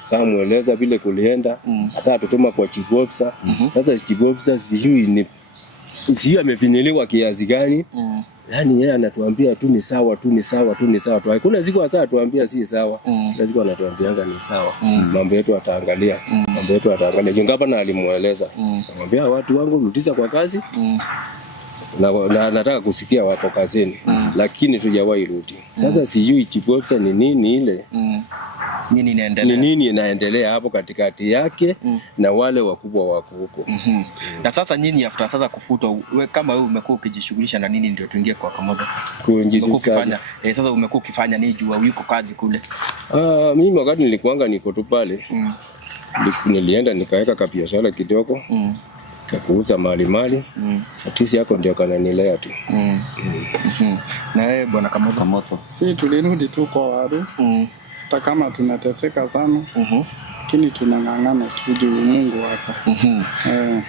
Tusamueleza vile kulienda. Sasa tutuma kwa chief officer. Sasa chief officer sijui amefinyiliwa kiasi gani. Yani yeye anatuambia tu ni sawa. Hakuna siku hata atuambia si sawa. Kila siku anatuambianga ni sawa. Mambo yetu ataangalia. Jungapa na alimueleza. Anamwambia watu wangu rudisha kwa kazi. Na nataka kusikia wako kazini. Lakini tujawahi rudi. Sasa sijui chief officer ni nini ile. Nini inaendelea hapo katikati yake na wale wakubwa wako huko. Na sasa nyinyi after sasa kufutwa, kama wewe umekuwa ukijishughulisha na nini ndio tuingie kwa kamoja kufanya sasa umekuwa ukifanya nini juu uko kazi kule? Mimi wakati nilikuanga niko tu pale nilienda nikaweka kabiashara kidogo kuuza mali atisi yako ndio kananilea tu. Na wewe bwana Kamoto? Si tulirudi tu kwa waru. Hata kama tunateseka sana, lakini tunang'ang'ana tu juu Mungu wako.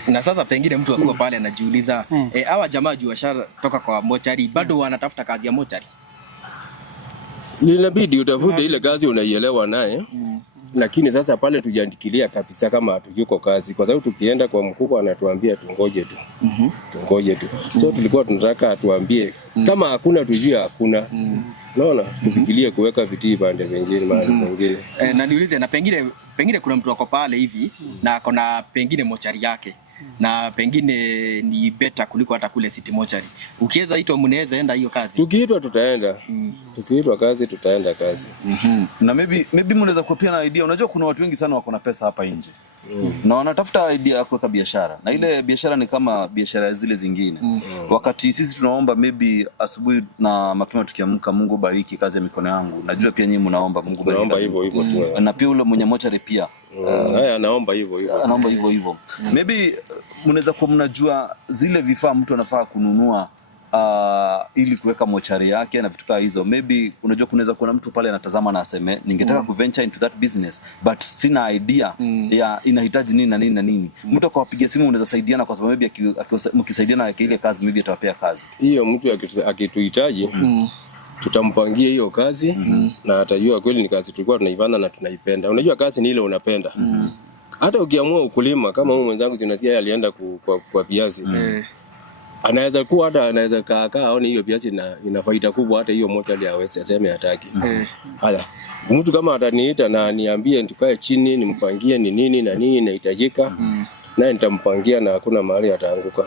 Na sasa pengine mtu akiwa pale anajiuliza, hawa jamaa juu washatoka kwa mochari, bado wanatafuta kazi ya mochari? Inabidi utafute ile kazi unaielewa naye. Lakini sasa pale tujiandikilia kabisa kama hatujuko kazi, kwa sababu tukienda kwa mkubwa anatuambia tungoje tu. So tulikuwa tunataka atuambie kama hakuna tujue hakuna. Naona tufikirie kuweka vitii pande vingine mahali mwingine. Na niulize, na pengine kuna mtu wako pale hivi na akona pengine mochari yake na pengine ni better kuliko hata kule city mochari. Ukiweza itwa mnaweza enda hiyo kazi? Tukiitwa tutaenda. Tukiitwa kazi tutaenda kazi. Na maybe mnaweza kuwa pia na idea. Unajua kuna watu wengi sana wako na pesa hapa nje. Na wanatafuta idea ya kuweka biashara. Na ile biashara ni kama biashara zile zingine. Wakati sisi tunaomba maybe asubuhi na mapema tukiamka, Mungu bariki kazi ya mikono yangu. Najua pia nyinyi mnaomba Mungu bariki. Naomba hivyo tu. Na pia ule mwenye mochari pia anaomba hivyo. Anaomba hivyo. Maybe mnaweza kuwa mnajua zile vifaa mtu anafaa kununua ili kuweka mochari yake na vitu kama hizo. Maybe unajua kunaweza kuwa mtu pale anatazama na aseme ningetaka kuventure into that business but sina idea ya inahitaji nini na nini na nini. Mtu akawapigia simu unaweza saidiana, kwa sababu maybe mkisaidiana na ile kazi maybe atawapea kazi. Hiyo mtu akituhitaji tutampangia hiyo kazi na atajua kweli ni kazi tulikuwa tunaifanya na tunaipenda. Unajua kazi ni ile unapenda. Hata ukiamua ukulima kama huyu mwenzangu zinasikia alienda kwa viazi. Anaweza kuwa hata anaweza kaa aone hiyo viazi ina faida kubwa, hata hiyo moja ile hawezi aseme hataki. Haya, mtu kama ataniita na niambie tukae chini nimpangie ni nini na nini inahitajika, naye nitampangia na hakuna mahali ataanguka.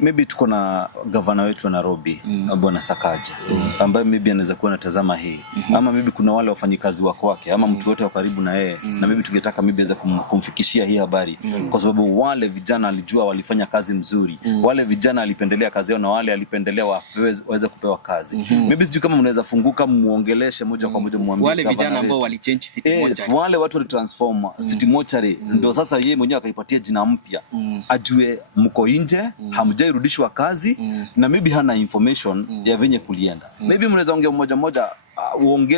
Maybe tuko na gavana wetu wa Nairobi Bwana Sakaja ambaye maybe anaweza kuwa anatazama hii ama maybe kuna wale wafanyikazi wake ama mtu wote wa karibu na yeye na maybe tungetaka maybe aweze kumfikishia hii habari kwa sababu wale vijana alijua walifanya kazi mzuri, wale vijana alipendelea kazi yao na wale alipendelea waweze kupewa kazi. Maybe sijui kama mnaweza funguka muongeleshe moja kwa moja, muambie wale vijana ambao walichange City Mortuary, wale watu walitransform City Mortuary, ndio sasa yeye mwenyewe akaipatia jina mpya, ajue mko nje, hamjairudishwa kazi na maybe hana information ya venye kulienda. Maybe mnaweza ongea mmoja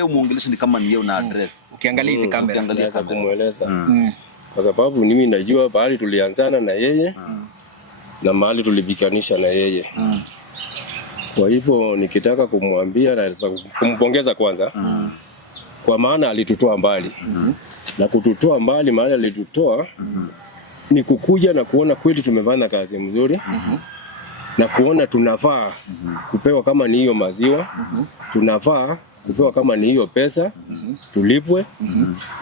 muongeleshe ni kama ni yeye una address. Ukiangalia hizi kamera naweza kumueleza kwa sababu mimi najua bahali tulianzana na yeye na mahali tulibikanisha na yeye. Kwa hivyo nikitaka kumwambia na kumpongeza kwanza kwa maana alitutoa mbali na kututoa mbali mahali alitutoa ni kukuja na kuona kweli tumefanya kazi mzuri na kuona tunafaa kupewa kama ni hiyo maziwa, tunafaa kupewa kama ni hiyo pesa, tulipwe.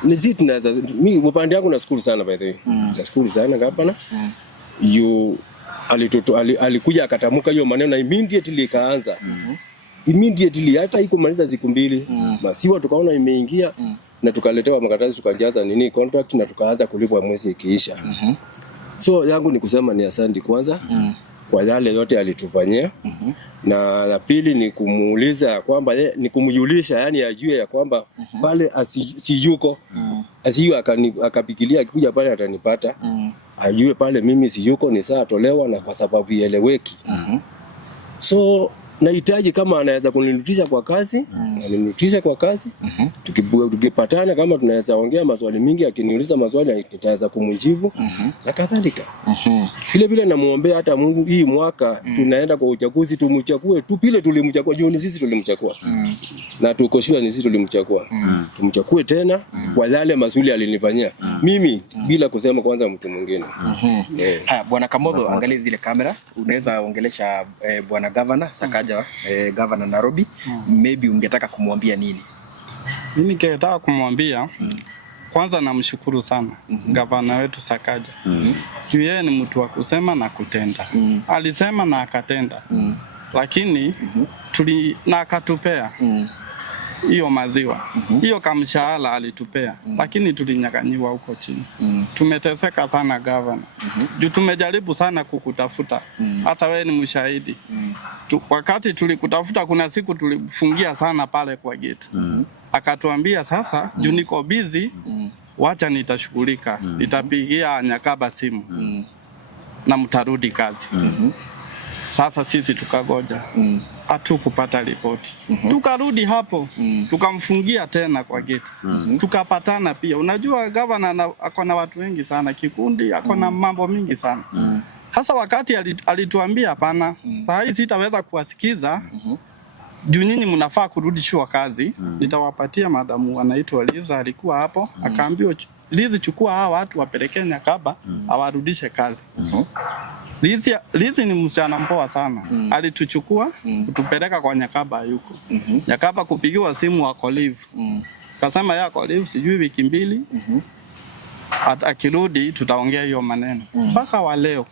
Ni sisi tunaweza, mimi upande wangu nashukuru sana by the way. Nashukuru sana gavana. Alikuja akatamuka hiyo maneno immediately ikaanza. Immediately hata ikumaliza siku 2 maziwa tukaona imeingia na tukaletewa makaratasi tukajaza contract na tukaanza kulipwa mwezi ikiisha. So yangu ni kusema ni asante kwanza kwa yale yote alitufanyia. Na la pili ni kumuuliza kwamba ni kumjulisha, yani ajue ya kwamba pale asiyuko asiyo akapigilia akikuja pale atanipata. Ajue pale mimi siyuko ni saa tolewa na kwa sababu ieleweki. So nahitaji kama anaweza kunirutisha kwa kazi, aninirutishe kwa kazi. Tukipatana kama tunaweza ongea maswali mingi, akiniuliza maswali nitaweza kumjibu na kadhalika. Vile vile namuombea hata Mungu hii mwaka tunaenda kwa uchaguzi tumchague tu vile tulimchagua jioni sisi tulimchagua. Na tuko sure ni sisi tulimchagua. Tumchague tena kwa yale mazuri alinifanyia. Mimi bila kusema kwanza mtu mwingine. Bwana Kamotho, angalia zile kamera, unaweza ongelesha Bwana Governor Sakaja, Governor Nairobi, maybe ungetaka kumwambia nini? Mimi ningetaka kumwambia kwanza namshukuru sana gavana wetu Sakaja. Yeye ni mtu wa kusema na kutenda. Alisema na akatenda. Lakini na akatupea hiyo maziwa. Hiyo kamshahara alitupea, lakini tulinyakanyiwa huko chini. Tumeteseka sana gavana. Juu tumejaribu sana kukutafuta. Hata wewe ni mshahidi. Wakati tulikutafuta kuna siku tulifungia sana pale kwa gate. Akatuambia sasa juu niko busy, wacha nitashughulika. Nitapigia Nyakaba simu. Na mtarudi kazi. Sasa sisi tukagoja. Hatukupata ripoti. Tukarudi hapo. Tukamfungia tena kwa gate. Tukapatana pia. Unajua gavana ako na watu wengi sana, kikundi ako na mambo mingi sana. Hasa wakati alituambia hapana, saa hii sitaweza kuwasikiza. Juu nyinyi mnafaa kurudishwa kazi. Nitawapatia madamu anaitwa Liza, alikuwa hapo, akaambiwa Liza chukua hawa watu wapeleke Nyakaba awarudishe kazi. Lizi ni msichana mpoa sana. Alituchukua kutupeleka kwa Nyakaba yuko. Nyakaba kupigiwa simu wako leave. Kasema yako leave sijui wiki 2. Akirudi tutaongea hiyo maneno. Mpaka wa leo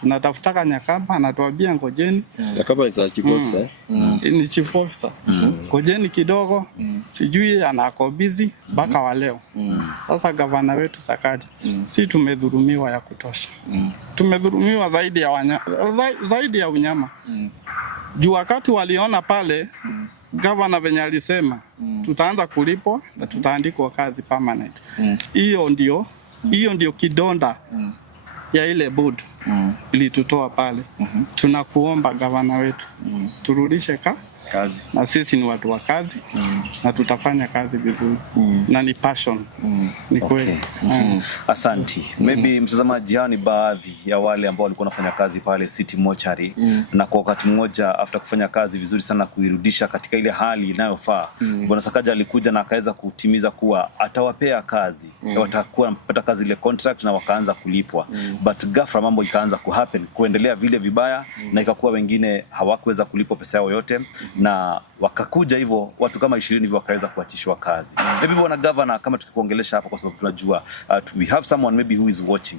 tunatafutaka Nyakaba, anatuambia ngojeni. Nyakaba is a chief officer. Ni chief officer. Ngojeni kidogo, sijui anako busy mpaka wa leo. Sasa gavana wetu Sakaja, si tumedhulumiwa ya kutosha. Tumedhulumiwa zaidi ya unyama. Juu wakati waliona pale gavana venye alisema tutaanza kulipwa na tutaandikwa kazi permanent. Hiyo ndio kidonda ya ile board ilitutoa pale. Tunakuomba gavana wetu turudishe kazi. Na sisi ni watu wa kazi na tutafanya kazi vizuri. Na ni passion. Ni kweli. Asanti. Maybe mtazamaji, hao ni baadhi ya wale ambao walikuwa wanafanya kazi pale City Mortuary na kwa wakati mmoja after kufanya kazi vizuri sana kuirudisha katika ile hali inayofaa. Bwana Sakaja alikuja na akaweza kutimiza kuwa atawapea kazi. Watakuwa wanapata kazi ile contract na wakaanza kulipwa. But ghafla mambo ikaanza kuendelea vile vibaya na ikakuwa wengine hawakuweza kulipwa pesa yao yote. na wakakuja hivyo watu kama 20 hivyo wakaweza kuachishwa kazi. Maybe bwana governor, kama tukikuongelesha hapa, kwa sababu tunajua we have someone maybe who is watching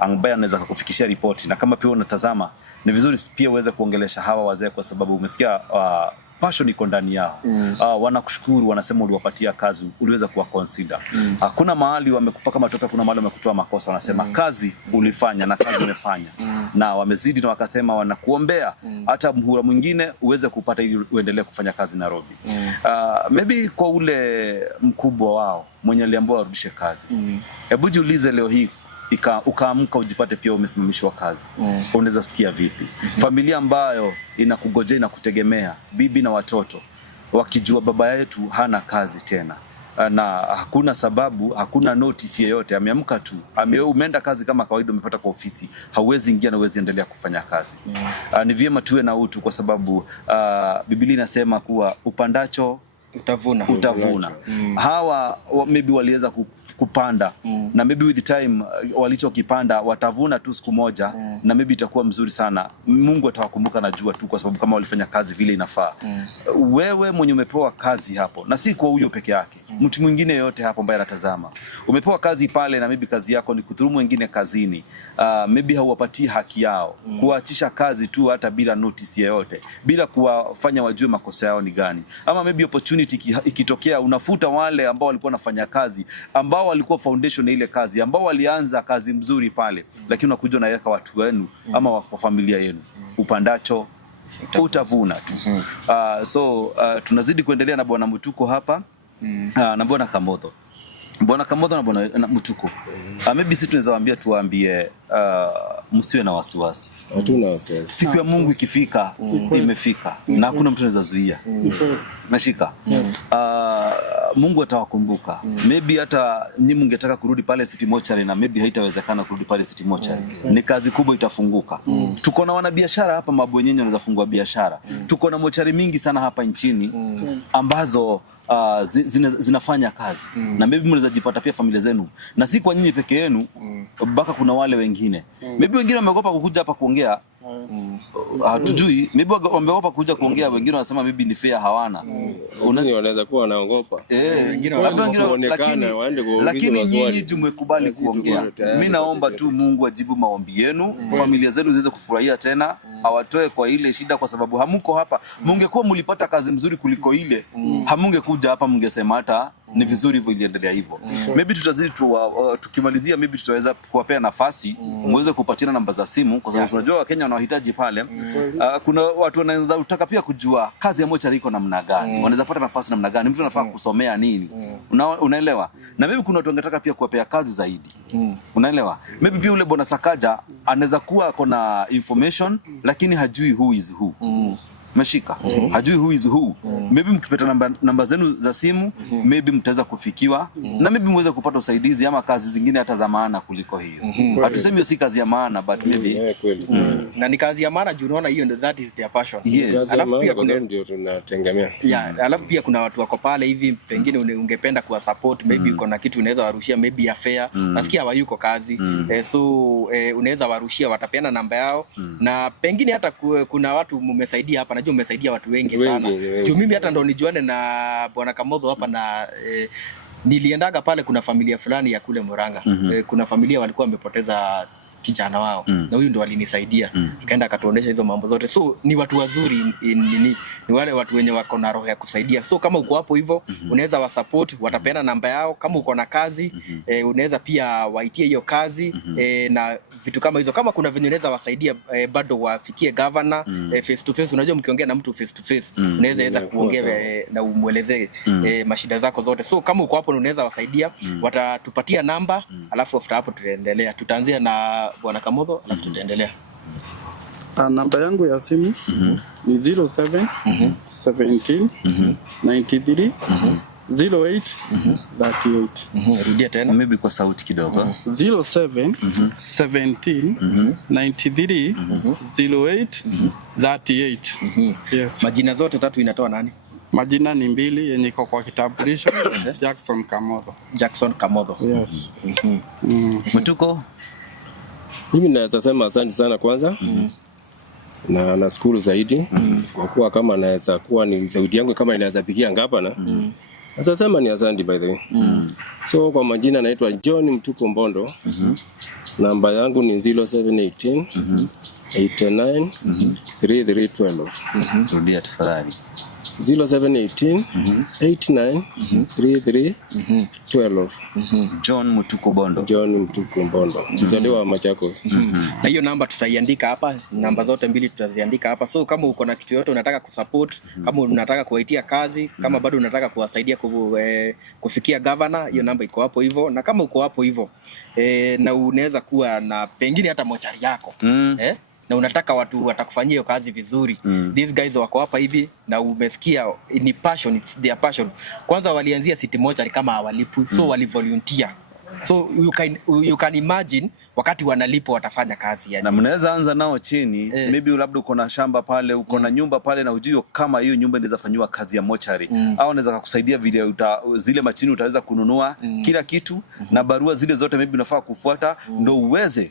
ambaye anaweza kukufikishia ripoti, na kama pia unatazama ni vizuri pia uweze kuongelesha hawa wazee, kwa sababu umesikia passion iko ndani yao. Wanakushukuru, wanasema uliwapatia kazi, uliweza kuwa consider. Hakuna mahali wamekupa kama mtoto, kuna mahali wamekutoa makosa, wanasema kazi ulifanya na kazi umefanya. Na wamezidi na wakasema wanakuombea hata mhula mwingine uweze kupata ili uendelee kufanya kazi Nairobi. Maybe kwa ule mkubwa wao mwenye aliambiwa arudishe kazi. Hebu jiulize leo hii ukaamka ujipate pia umesimamishwa kazi. Unaweza sikia vipi? Familia ambayo inakugojea na kutegemea, bibi na watoto, wakijua baba yetu hana kazi tena, na hakuna sababu, hakuna notice yoyote, ameamka tu, umeenda kazi kama kawaida, umepata kwa ofisi, hauwezi ingia na huwezi endelea kufanya kazi. Ni vyema tuwe na utu, kwa sababu Biblia inasema kuwa upandacho utavuna. Hawa maybe waliweza kupanda na maybe with the time walichokipanda watavuna tu siku moja, na maybe itakuwa mzuri sana. Mungu atawakumbuka, najua tu, kwa sababu kama walifanya kazi vile inafaa. Wewe mwenye umepewa kazi hapo, na si kwa huyo peke yake, mtu mwingine yote hapo ambaye anatazama, umepewa kazi pale, na maybe kazi yako ni kudhulumu wengine kazini, maybe hauwapatii haki yao, kuachisha kazi tu hata bila notice yoyote, bila kuwafanya wajue makosa yao ni gani. Ama maybe opportunity ikitokea, unafuta wale ambao walikuwa wanafanya kazi, ambao walikuwa foundation ya ile kazi, ambao walianza kazi mzuri pale, lakini unakuja unaweka watu wenu ama kwa familia yenu. Upandacho utavuna tu. So tunazidi kuendelea na Bwana Mutuko hapa na Bwana Kamotho. Bwana Kamotho na Bwana Mutuko, maybe sisi tunaweza waambia, tuambie msiwe na wasiwasi. Hatuna wasiwasi. Siku ya Mungu ikifika, imefika, na hakuna mtu anaweza zuia. Nashika. Mungu atawakumbuka. Maybe hata nyinyi mngetaka kurudi pale City Mortuary, na maybe haitawezekana kurudi pale City Mortuary. Ni kazi kubwa itafunguka. Tuko na wanabiashara hapa Mabwenyenye wanaweza fungua biashara. Tuko na mochari mingi sana hapa nchini ambazo zinafanya kazi. Na maybe mnaweza jipata pia familia zenu, na si kwa nyinyi peke yenu, baka kuna wale wengine. Maybe wengine wameogopa kukuja hapa kuongea. Hatujui, maybe wameogopa kuja kuongea, wengine wanasema maybe ni fair hawana. Wanaweza kuwa wanaogopa. Lakini nyinyi tumekubali kuongea. Mimi naomba tu Mungu ajibu maombi yenu, familia zenu ziweze kufurahia tena, awatoe kwa ile shida, kwa sababu hamuko hapa. Mungekuwa mlipata kazi mzuri kuliko ile, hamungekuja hapa, mungesema hata ni vizuri hivyo, iliendelea hivyo. Maybe tutazidi tukimalizia, maybe tutaweza kuwapea nafasi muweze kupatiana namba za simu, kwa sababu tunajua Wakenya wanahitaji pale. Kuna watu wanaweza kutaka pia kujua kazi ya mochari iko namna gani, wanaweza pata nafasi namna gani, mtu anafaa kusomea nini, unaelewa? Na maybe kuna watu wangetaka pia kuwapea kazi zaidi, unaelewa? Maybe pia ule Bwana Sakaja anaweza kuwa kuna information, lakini hajui who is who. Mashika, hajui who is who. Maybe mkipata namba zenu za simu, maybe mtaweza kufikiwa, na maybe mweze kupata usaidizi ama kazi zingine hata za maana kuliko hiyo. Hatusemi hiyo si kazi ya maana, but maybe na ni kazi ya maana juu unaona hiyo, that is their passion. Yes. Alafu pia kuna ndio tunategemea. Alafu pia kuna watu wako pale hivi, pengine ungependa kuwa support, maybe uko na kitu unaweza warushia, maybe ya fare. Nasikia hawayuko kazi. So unaweza warushia, watapeana namba yao, na pengine hata kuna watu mmesaidia hapa, najua mmesaidia watu wengi sana. Juu mimi hata ndo nijuane na Bwana Kamotho hapa, na niliendaga pale, kuna familia fulani ya kule Murang'a. Kuna familia walikuwa wamepoteza kijana wao, na huyu ndo alinisaidia, akaenda akatuonesha hizo mambo zote. So ni watu wazuri, ni wale watu wenye wako na roho ya kusaidia. So kama uko hapo hivyo, unaweza wa support, watapeana namba yao. Kama uko na kazi, unaweza pia waitie hiyo kazi, na vitu kama hizo. Kama kuna venye unaweza wasaidia, bado wafikie governor face to face. Unajua mkiongea na mtu face to face, unaweza kuongea na umuelezee mashida zako zote. So kama uko hapo, unaweza wasaidia, watatupatia namba, alafu after hapo tutaendelea. Tutaanzia na Bwana Kamotho, alafu tutaendelea. Namba yangu ya simu ni 07 17 93 08 38. Rudia tena maybe kwa sauti kidogo. 07 17 93 08 38. Yes. Majina zote tatu inatoa nani? Majina ni mbili yenye iko kwa kitambulisho. Jackson Kamotho. Jackson Kamotho. Yes. Mutuko, mimi naweza sema asante sana kwanza. na nashukuru zaidi kwa kuwa kama naweza kuwa ni sauti yangu kama inaweza pikia ngapana. Sasa sema ni asante by the way. So kwa majina naitwa John Mtuku Mbondo. Namba yangu ni 0718 89 3312. Rudia tafadhali. 0718 89 3312. John Mtuku Mbondo. John Mtuku Mbondo. Mzaliwa wa Machakos. Na hiyo namba tutaiandika hapa, namba zote mbili tutaziandika hapa. So kama uko na kitu yote unataka kusupport, kama unataka kuwaitia kazi, kama bado unataka kuwasaidia kufikia governor, hiyo namba iko hapo hivyo. Na kama uko hapo hivyo na unaweza kuwa na pengine hata mochari yako na unataka watu watakufanyia hiyo kazi vizuri. These guys wako hapa hivi na umesikia ni passion, it's their passion. Kwanza walianzia city mochari kama hawalipwi, so walivolunteer. So you can imagine wakati wanalipo watafanya kazi ya. Na mnaweza anza nao chini, maybe labda uko na shamba pale, uko na nyumba pale na ujui kama hiyo nyumba inaweza fanywa kazi ya mochari. Au unaweza kukusaidia vile zile machini utaweza kununua kila kitu na barua zile zote maybe unafaa kufuata ndio uweze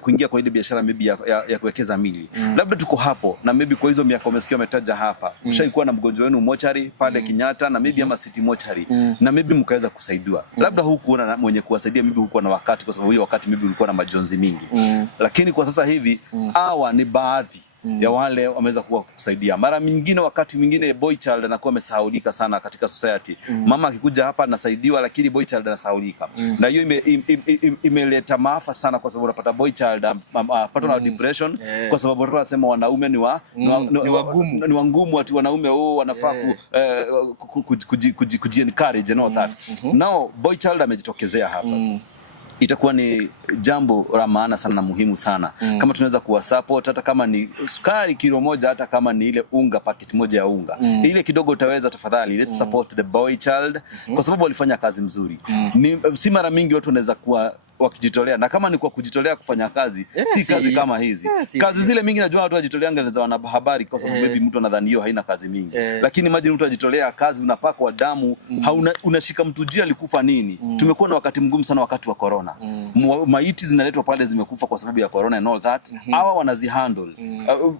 kuingia kwa ile biashara maybe ya kuwekeza mili. Labda tuko hapo na maybe kwa hizo miaka umesikia umetaja hapa. Ushaikuwa na mgonjwa wenu mochari pale Kenyatta na maybe ama city mochari na maybe mkaweza kusaidiwa. Labda hukuona mwenye kuwasaidia, maybe hukuwa na wakati kwa sababu hiyo wakati maybe ulikuwa na majonzi mingi. Lakini kwa sasa hivi hawa ni baadhi ya wale wameweza kuwa kusaidia. Mara nyingine wakati mwingine boy child anakuwa amesahaulika sana katika society. Mama akikuja hapa anasaidiwa lakini boy child anasahaulika. Na hiyo imeleta maafa sana kwa sababu unapata boy child apatwa na depression kwa sababu watu wanasema wanaume ni wagumu, ati wanaume wanafaa kuji-encourage and all that. Now boy child amejitokezea hapa. Itakuwa ni jambo la maana sana na muhimu sana. Kama tunaweza kuwasupport hata kama ni sukari kilo moja, hata kama ni ile unga paketi moja ya unga. Ile kidogo utaweza, tafadhali let's support the boy child kwa sababu walifanya kazi mzuri. Si mara mingi watu wanaweza kuwa wakijitolea, na kama ni kwa kujitolea kufanya kazi, si kazi kama hizi. Kazi zile mingi najua watu wajitoleanga za wanahabari kwa sababu maybe mtu anadhani hiyo haina kazi mingi. Lakini imagine mtu ajitolea kazi, unapakwa damu, unashika mtu juu alikufa nini. Tumekuwa na wakati mgumu sana wakati wa corona. Maiti zinaletwa pale zimekufa kwa sababu ya corona and all that. Hawa wanazihandle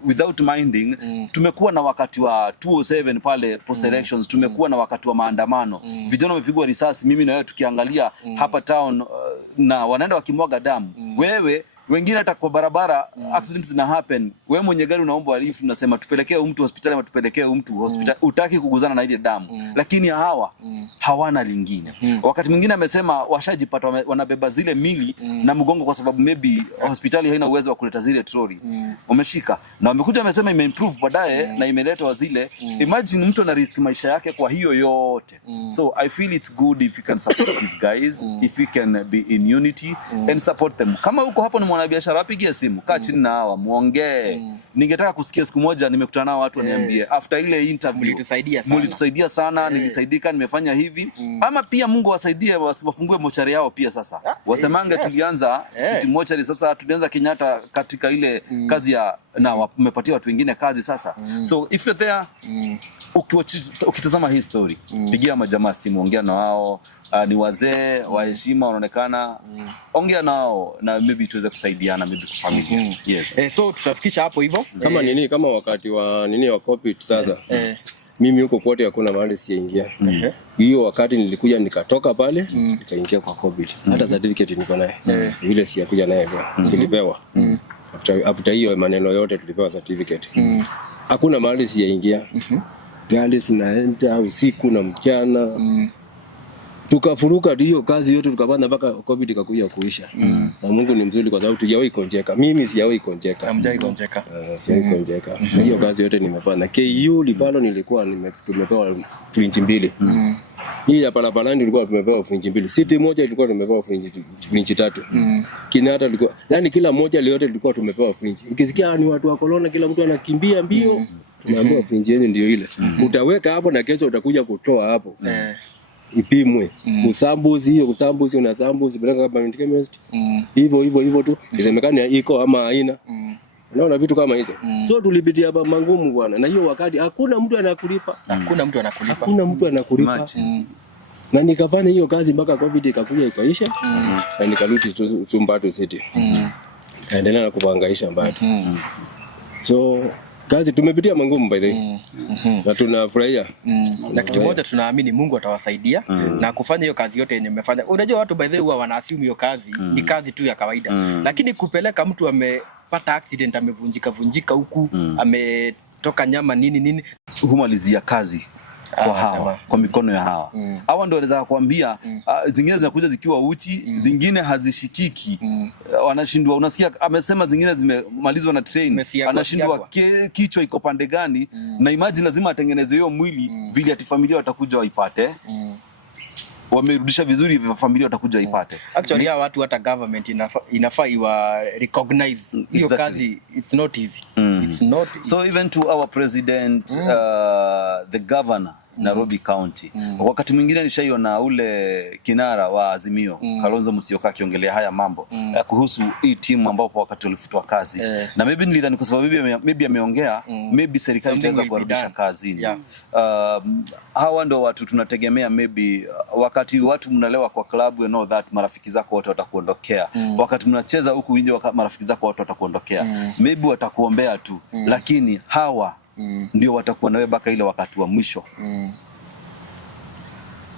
without minding. Tumekuwa na wakati wa 2007 pale post elections, tumekuwa na wakati wa maandamano. Vijana wamepigwa risasi, mimi na wewe tukiangalia hapa town na wanaenda wakimwaga damu. Wewe wengine hata kwa barabara accidents zina happen. Wewe mwenye gari unaomba lift, unasema tupelekee mtu hospitali ama tupelekee mtu hospitali. Utaki kuguzana na ile damu. Lakini hawa hawana lingine. Wakati mwingine amesema washajipata wanabeba zile mili na mgongo kwa sababu maybe hospitali haina uwezo wa kuleta zile troli. Wameshika na wamekuja amesema imeimprove baadaye na imeleta zile. Imagine mtu ana risk maisha yake kwa hiyo yote. So I feel it's good if you can support these guys, if we can be in unity and support them. Kama uko hapo ni mwanabiashara, wapigie simu, kaa chini na hawa muongee. Ningetaka kusikia siku moja nimekutana nao watu waniambie after ile interview mlitusaidia sana, nilisaidika, nimefanya hivi. Ama pia Mungu wasaidie wafungue mochari yao pia sasa. Wasemange tulianza city mochari, sasa tulianza Kenyatta katika ile kazi ya na wamepatia watu wengine kazi sasa. So if you're there ukitazama hii story, pigia majamaa simu, ongea na wao. Ni wazee wa heshima wanaonekana, ongea nao na maybe tuweze kusaidiana maybe kwa familia. Yes. So tutafikisha hapo hivyo. Kama kama wakati wa COVID sasa. Mimi huko kote hakuna mahali sijaingia. Hiyo wakati nilikuja nikatoka pale nikaingia kwa COVID. Hata certificate niko naye. Ile si yakuja naye leo. Nilipewa. After hiyo maneno yote tulipewa certificate. Hakuna mahali sijaingia. Gari tunaenda usiku na mchana. Tukafuruka hiyo kazi yote tukapanda mpaka COVID ikakuja kuisha. Na Mungu ni mzuri kwa sababu tujawahi konjeka. Mimi sijawahi konjeka. Hamjai konjeka. Sijawahi konjeka. Na hiyo kazi yote nimefanya. KU Livalo nilikuwa tumepewa fringe 2. Hii ya Parapara nilikuwa tumepewa fringe 2. City moja ilikuwa tumepewa fringe 3. Kenyatta ilikuwa, yani kila moja yote ilikuwa tumepewa fringe. Ukisikia ni watu wa corona kila mtu anakimbia mbio, tunaambiwa fringe yenu ndio ile. Utaweka hapo na kesho utakuja kutoa hapo. Ipimwe. Usambuzi unasambuzi bila kama chemist. Hivyo tu. Isemekana iko ama haina. Unaona vitu kama hizo. So tulipitia hapa mangumu bwana. Na hiyo wakati hakuna mtu anakulipa. Hakuna mtu anakulipa. Na nikafanya hiyo kazi mpaka COVID ikakuja ikaisha. Na nikarudi Tumbatu City. Kaendelea na kuhangaisha bado. So kazi tumepitia mangumu by the way. Na tunafurahia. Na kitu moja tunaamini Mungu atawasaidia na kufanya hiyo kazi yote yenye mmefanya. Unajua watu by the way huwa wana-assume hiyo kazi ni kazi tu ya kawaida. Lakini kupeleka mtu amepata accident, amevunjika huku, ametoka nyama nini, humalizia kazi kwa hawa, kwa mikono ya hawa. Hawa ndio wanaweza kuambia zingine zinakuja zikiwa uchi, zingine hazishikiki. Wanashindwa, unasikia amesema zingine zimemalizwa na train, anashindwa kichwa iko pande gani, na imagine lazima atengeneze hiyo mwili vile ati familia watakuja waipate. Wamerudisha vizuri vya familia watakuja ipate. Actually ya watu hata government inafaa iwa recognize hiyo kazi. It's not easy. It's not easy. So even to our president, the governor Nairobi County. Wakati mwingine nishaiona ule kinara wa Azimio Kalonzo Musyoka akiongelea haya mambo kuhusu hii timu ambao kwa wakati walifutwa kazi. Na maybe nilidhani kwa sababu maybe ameongea, maybe serikali itaweza kuwarudisha kazini. Hawa ndo watu tunategemea, maybe wakati watu mnalewa kwa klabu, you know that marafiki zako wote watakuondokea. Wakati mnacheza huku nje marafiki zako wote watakuondokea. Maybe watakuombea tu, lakini hawa ndio watakuwa nawe baka ile wakati wa mwisho.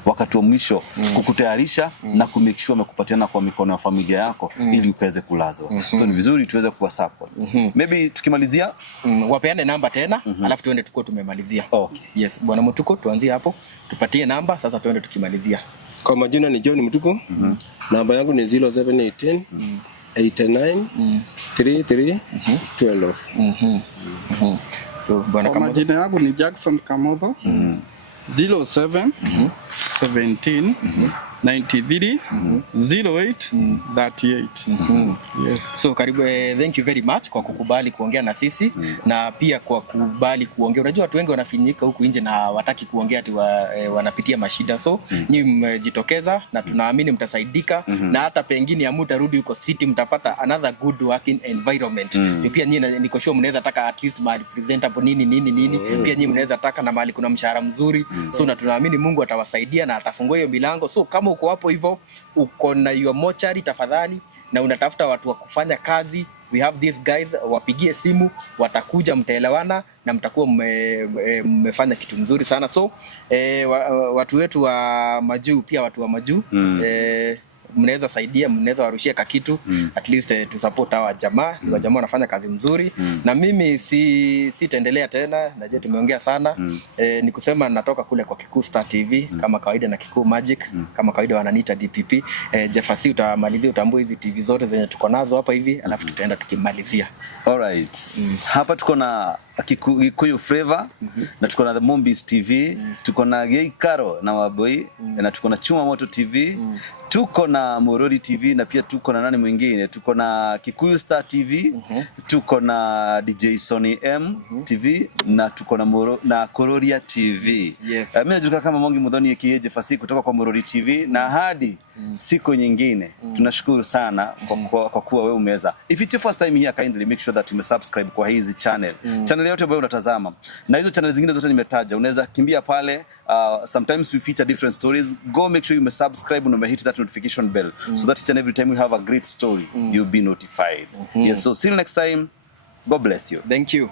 Wakati wa mwisho kukutayarisha na kumake sure umekupatiana kwa mikono ya familia yako ili ukaweze kulazwa. So ni vizuri tuweze kuwa support. Maybe tukimalizia wapeane namba tena alafu tuende tuko tumemalizia. Yes, Bwana Mutuku tuanzie hapo. Tupatie namba sasa tuende tukimalizia. Kwa majina ni John Mutuku. Namba yangu ni 0718 89 33 12. So Bwana Kamodho. Majina yangu ni Jackson Kamodho. 07 17 93 08 38. Yes. So karibu, thank you very much kwa kukubali kuongea na sisi na pia kwa kukubali kuongea. Unajua watu wengi wanafinyika huku nje na wataki kuongea ati wanapitia mashida. So nyinyi mmejitokeza na tunaamini mtasaidika na hata pengine amutarudi huko city mtapata another good working environment. Pia nyinyi niko sure mnaweza taka at least mahali presentable nini. Pia nyinyi mnaweza taka na mahali kuna mshahara mzuri. So na tunaamini Mungu atawasaidia na atafungua hiyo milango. So kama uko hapo hivyo, uko na your mochari tafadhali na unatafuta watu wa kufanya kazi, we have these guys, wapigie simu, watakuja, mtaelewana na mtakuwa mmefanya kitu mzuri sana. So watu wetu wa majuu, pia watu wa majuu mnaweza saidia, mnaweza warushia kakitu at least to support hawa jamaa. Wa jamaa wanafanya kazi mzuri na mimi sitaendelea tena, najua tumeongea sana. Ni kusema natoka kule kwa Kikuu Star TV kama kawaida na Kikuu Magic kama kawaida wananiita DPP. Jeffasi utamalizia, utambue hizi TV zote zenye tuko nazo hapa hivi alafu tutaenda tukimalizia. Alright. Hapa tuko na Kikuyu Flavor na tuko na The Mombis TV, tuko na Gay Karo na Waboi na tuko na Chuma Moto TV, tuko na Morori TV na pia tuko na nani mwingine, tuko na Kikuyu Star TV, tuko na DJ Sony M TV na tuko na Kororia TV. Mimi najulikana kama Mongi Mudhoni aka Jeffasi kutoka kwa Morori TV na hadi siku nyingine. Tunashukuru sana kwa kuwa wewe umeweza. If it's your first time here, kindly make sure that you subscribe kwa hizi channel yote ambayo unatazama. Na hizo channel zingine zote nimetaja, unaweza kimbia pale. Sometimes we feature different stories. Go make sure you subscribe and hit that notification bell so that each and every time we have a great story, you'll be notified. Yes, so see you next time. God bless you. Thank you.